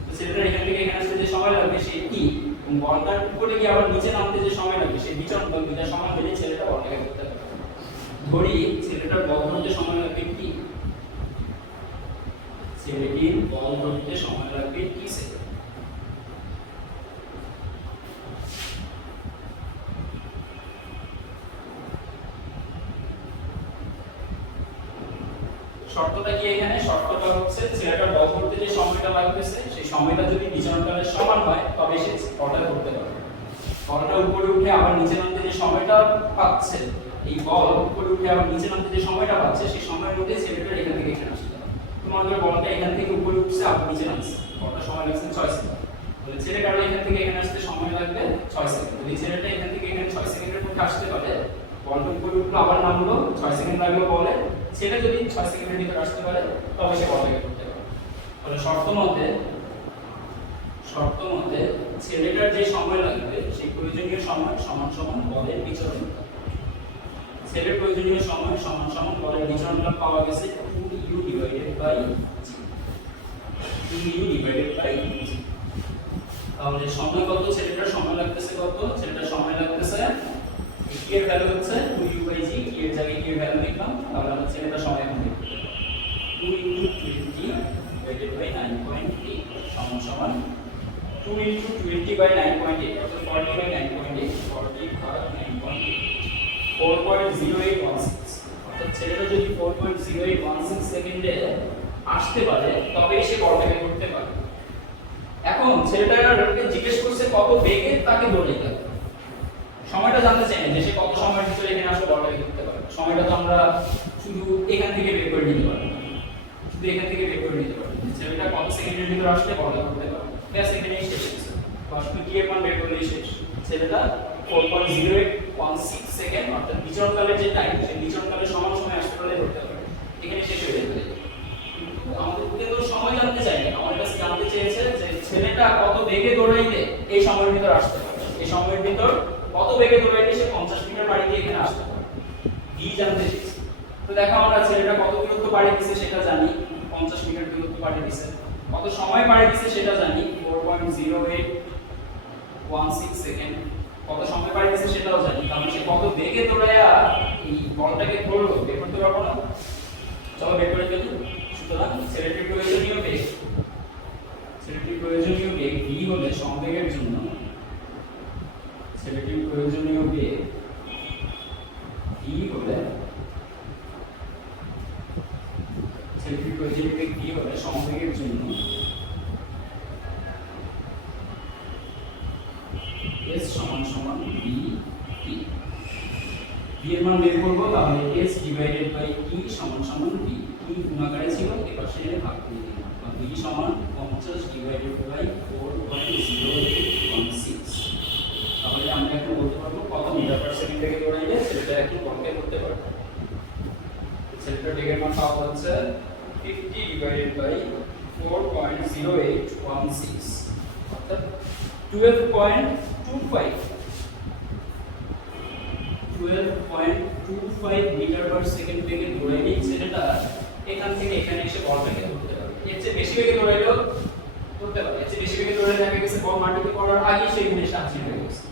তো ছেলেটার এখান থেকে এখানে আসতে যে সময় লাগবে সেই কি, এবং বলটার উপরে গিয়ে আবার নিচে নামতে যে সময় লাগবে সেই বিচরণকাল দুইটা সমান হলে ছেলেটা বলটাকে ধরতে পারবে। ধরি ছেলেটার বল ধরতে সময় লাগবে কি, ছেলেটির বল ধরতে সময় লাগবে কি সেকেন্ড। শর্তটা কি এখানে? শর্তটা হচ্ছে ছেলেটার বল ধরতে যে সময়টা লাগতেছে সেই সময়টা যদি বিচরণকালের সমান হয় তবে সে বলটা ধরতে পারবে। বলটা উপরে উঠে আবার নিচে নামতে যে সময়টা পাচ্ছে, এই বল উপরে উঠে আবার নিচে নামতে যে সময়টা পাচ্ছে সেই সময়ের মধ্যে ছেলেটার এখান থেকে এখানে আসতে হবে। তোমাদের বলটা এখান থেকে উপরে উঠছে আবার নিচে নামছে, বলটা সময় লাগছে 6 সেকেন্ড। তাহলে ছেলেটার এখান থেকে এখানে আসতে সময় লাগবে 6 সেকেন্ড। যদি ছেলেটা এখান থেকে এখানে 6 সেকেন্ডের মধ্যে আসতে পারে, বলটা উপরে উঠলো আবার নামলো, 6 সেকেন্ড লাগলো বলে, ছেলে যদি 6 সেকেন্ডের ভিতরে আসতে পারে তবে সে বলটাকে ধরতে পারবে। তাহলে শর্ত মতে ছেলেটার যে সময় লাগবে সেই প্রয়োজনীয় সময় সমান সমান বলের বিচরণ। ছেলের প্রয়োজনীয় সময় সমান সমান বলের বিচরণটা পাওয়া গেছে 2u divided by g। 2u divided by g। তাহলে সময় কত? ছেলেটার সময় লাগতেছে কত? ছেলেটার সময় লাগতেছে t এর ভ্যালু হচ্ছে 2u বাই g, t এর জায়গায় t এর ভ্যালু লিখলাম, তাহলে আমরা ছেলেটার সময় এখন লিখব 2 * 20 ডিভাইডেড বাই 9.8 সমান সমান 2 * 20 বাই 9.8 অর্থাৎ 40 বাই 9.8, 40 ভাগ 9.8 4.0816। অর্থাৎ ছেলেটা যদি 4.0816 সেকেন্ডে আসতে পারে তবে সে বলটাকে ধরতে পারে। এখন ছেলেটাকে জিজ্ঞেস করছে কত বেগে তাকে দৌড়াতে হবে, সময়টা জানতে চাই না যে সে কত সময়ের ভিতরে এখানে আসলে বলটাকে ধরতে পারে। সময়টা তো আমরা শুধু এখান থেকে বের করে নিতে পারবো, শুধু এখান থেকে বের করে নিতে পারবো ছেলেটা কত সেকেন্ডের ভিতরে আসলে বলটা ধরতে পারে। ব্যাস এখানেই শেষ হয়েছে, ফার্স্ট কি এর মান বের করলেই শেষ। ছেলেটা 4.0816 সেকেন্ড অর্থাৎ বিচরণকালের যে টাইম সেই বিচরণকালের সমান সময় আসতে পারলে ধরতে পারবে, এখানে শেষ হয়ে যাবে। কিন্তু আমাদের কিন্তু সময় জানতে চাইনি, আমার কাছে জানতে চেয়েছে যে ছেলেটা কত বেগে দৌড়াইলে এই সময়ের ভিতর আসতে পারবে, এই সময়ের ভিতর কত বেগে দৌড়াইলে সে 50 মিটার পাড়ি দিয়ে এখানে আসতে পারবে, ভি জানতে চেয়েছে। তো দেখো আমরা ছেলেটা কত দূরত্ব পাড়ি দিয়েছে সেটা জানি, 50 মিটার দূরত্ব পাড়ি দিছে। কত সময় পাড়ি দিছে সেটা জানি, 4.0816 সেকেন্ড। কত সময় পাড়ি দিছে সেটাও জানি, তাহলে সে কত বেগে দৌড়ায়া এই বলটাকে ধরলো বের করতে পারবো না? চলো বের করে ফেলি। সুতরাং ছেলেটির প্রয়োজনীয় বেগ, ছেলেটির প্রয়োজনীয় বেগ v হলে সমবেগের জন্য, ছেলেটির প্রয়োজনীয় বেগ v হলে, ছেলেটির প্রয়োজনীয় বেগ v হলে সমবেগের জন্য s সমান সমান v t। v এর মান বের করব, তাহলে s ডিভাইডেড বাই t সমান সমান v। t গুণাকারে ছিল, এবার সেটা ভাগ করে দিলাম। v সমান 50 ডিভাইডেড বাই 4.0816। তাহলে আমরা এখন বলতে পারবো কত মিটার পার সেকেন্ড বেগে দৌড়াইলে সেটা একটু কম্পেয়ার করতে পারবো। সেটার বেগের মান পাওয়া যাচ্ছে 50 ডিভাইডেড বাই 4.0816 অর্থাৎ 12.25 মিটার পার সেকেন্ড বেগে দৌড়াইলে ছেলেটা এখান থেকে এখানে এসে বলটাকে ধরতে পারবে। এর চেয়ে বেশি বেগে দৌড়াইলেও ধরতে পারবে। এর চেয়ে বেশি বেগে দৌড়াইলে দেখা গেছে বল মাটিতে পড়ার আগেই সে এখানে এসে হাজির হয়ে গেছে।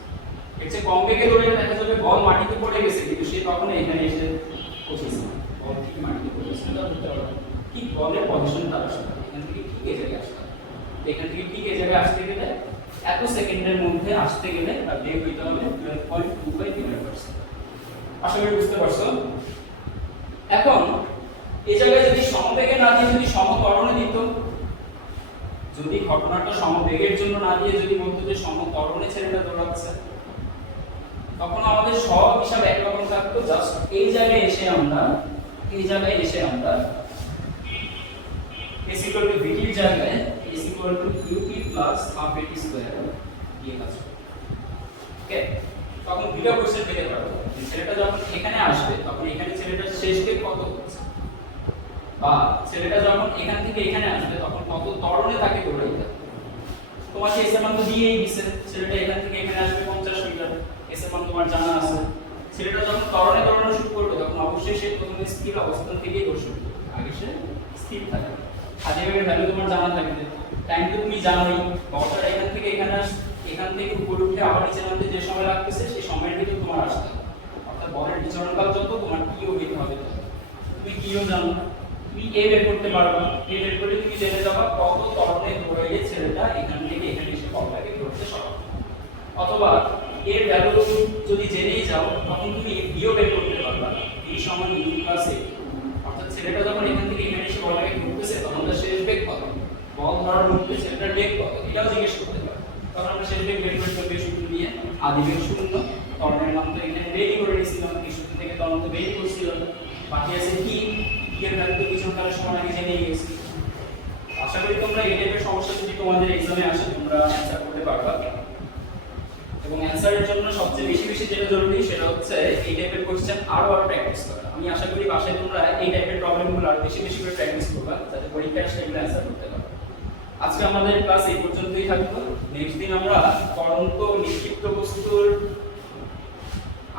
এর চেয়ে কম বেগে দৌড়াইলে দেখা যাবে বল মাটিতে পড়ে গেছে কিন্তু সে তখন এখানে এসে পৌঁছেছে না, বল ঠিক মাটিতে পড়ে গেছে, এটা ধরতে পারবে। ঠিক বলের পজিশন তার আসবে, এখান থেকে ঠিক এই জায়গায় আসতে হবে। এখান থেকে ঠিক এই জায়গায় আসতে গেলে এত সেকেন্ডের মধ্যে আসতে গেলে তার বেগ হইতে হবে 12.25 মিটার পার সেকেন্ড। আশা করি বুঝতে পারছো। এখন এই জায়গায় যদি সমবেগে না দিয়ে যদি সমত্বরণে দিত, যদি ঘটনাটা সমবেগের জন্য না দিয়ে যদি বলতো যে সমত্বরণে ছেলেটা দৌড়াচ্ছে, তখন আমাদের সব হিসাব একরকম থাকতো। জাস্ট এই জায়গায় এসে আমরা s equal to vt এর জায়গায় s equal to qt plus half at square দিয়ে কাজ করব। ওকে, তখন দুটো কোশ্চেন পেতে পারবো। ছেলেটা যখন এখানে আসবে তখন এখানে ছেলেটার শেষ বেগ কত হচ্ছে, বা ছেলেটা যখন এখান থেকে এখানে আসবে তখন কত ত্বরণে তাকে দৌড়াইতে হবে। তোমাকে এস এর মান তো দিয়েই দিছে, ছেলেটা এখান থেকে এখানে আসবে 50 মিটার, এস এর মান তোমার জানা আছে। ছেলেটা যখন ত্বরণে দৌড়ানো শুরু করবে তখন অবশ্যই সে প্রথমে স্থির অবস্থান থেকেই দৌড় শুরু করবে, আগে সে স্থির থাকবে। আজেবের ভ্যালু তোমার জানা থাকবে, টাইম তো তুমি জানোই। বলটা এখান থেকে এখান থেকে উপরে উঠে আবার নিচে নামতে যে সময় লাগতেছে সেই সময়ের ভিতর তোমার আসতে হবে। অর্থাৎ বলের বিচরণকাল যত তোমার কিও বের হবে, তুমি কিও জানো, তুমি এ বের করতে পারবা। এ বের করলে তুমি জেনে যাবা কত ত্বরণে দৌড়াইলে ছেলেটা এখান থেকে এখানে এসে বলটাকে ধরতে সক্ষম। অথবা এর ভ্যালু যদি জেনেই যাও তখন তুমি বিও বের করতে পারবা, বি সমান ইউ প্লাস এ। অর্থাৎ ছেলেটা যখন এখান থেকে এখানে এসে বলটাকে ধরতেছে তখন তার শেষ বেগ কত, বল ধরার মুহূর্তে ছেলেটার বেগ কত, এটাও জিজ্ঞেস করতে পারো। তখন আমরা শেষ বেগ বের করে ফেলবো সূত্র দিয়ে, আদি বেগ 0, ত্বরণের মান তো এখানে বেরই করে দিয়েছিলাম, এই সূত্র থেকে ত্বরণ তো বেরই করছিলাম, বাকি আছে কি এর ভ্যালু তো কিছু কালের সমান আগে জেনেই গেছি। আশা করি তোমরা এই টাইপের সমস্যা যদি তোমাদের এক্সামে আসে তোমরা অ্যানসার করতে পারবা। এবং অ্যানসারের জন্য সবচেয়ে বেশি যেটা জরুরি সেটা হচ্ছে এই টাইপের কোশ্চেন আরো প্র্যাকটিস করা। আমি আশা করি বাসায় তোমরা এই টাইপের প্রবলেমগুলো আরো বেশি করে প্র্যাকটিস করবা যাতে পরীক্ষায় সেগুলো অ্যানসার করতে পারো। আজকে আমাদের ক্লাস এই পর্যন্তই থাকবে। নেক্সট দিন আমরা পরন্ত নিক্ষিপ্ত বস্তুর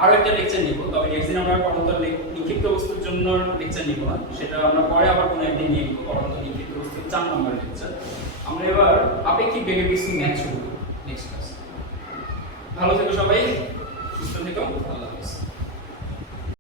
আরো একটা লেকচার নিব, তবে নেক্সট দিন আমরা পরন্ত নিক্ষিপ্ত বস্তুর জন্য লেকচার নিব না, সেটা আমরা পরে আবার কোনো একদিন নিয়ে নিব। পরন্ত নিক্ষিপ্ত বস্তুর 4 নম্বর লেকচার। আমরা এবার আপেক্ষিক বেগের কিছু ম্যাথ শুরু করব নেক্সট ক্লাস। ভালো থেকো সবাই, সুস্থ থেকো, আল্লাহ হাফেজ।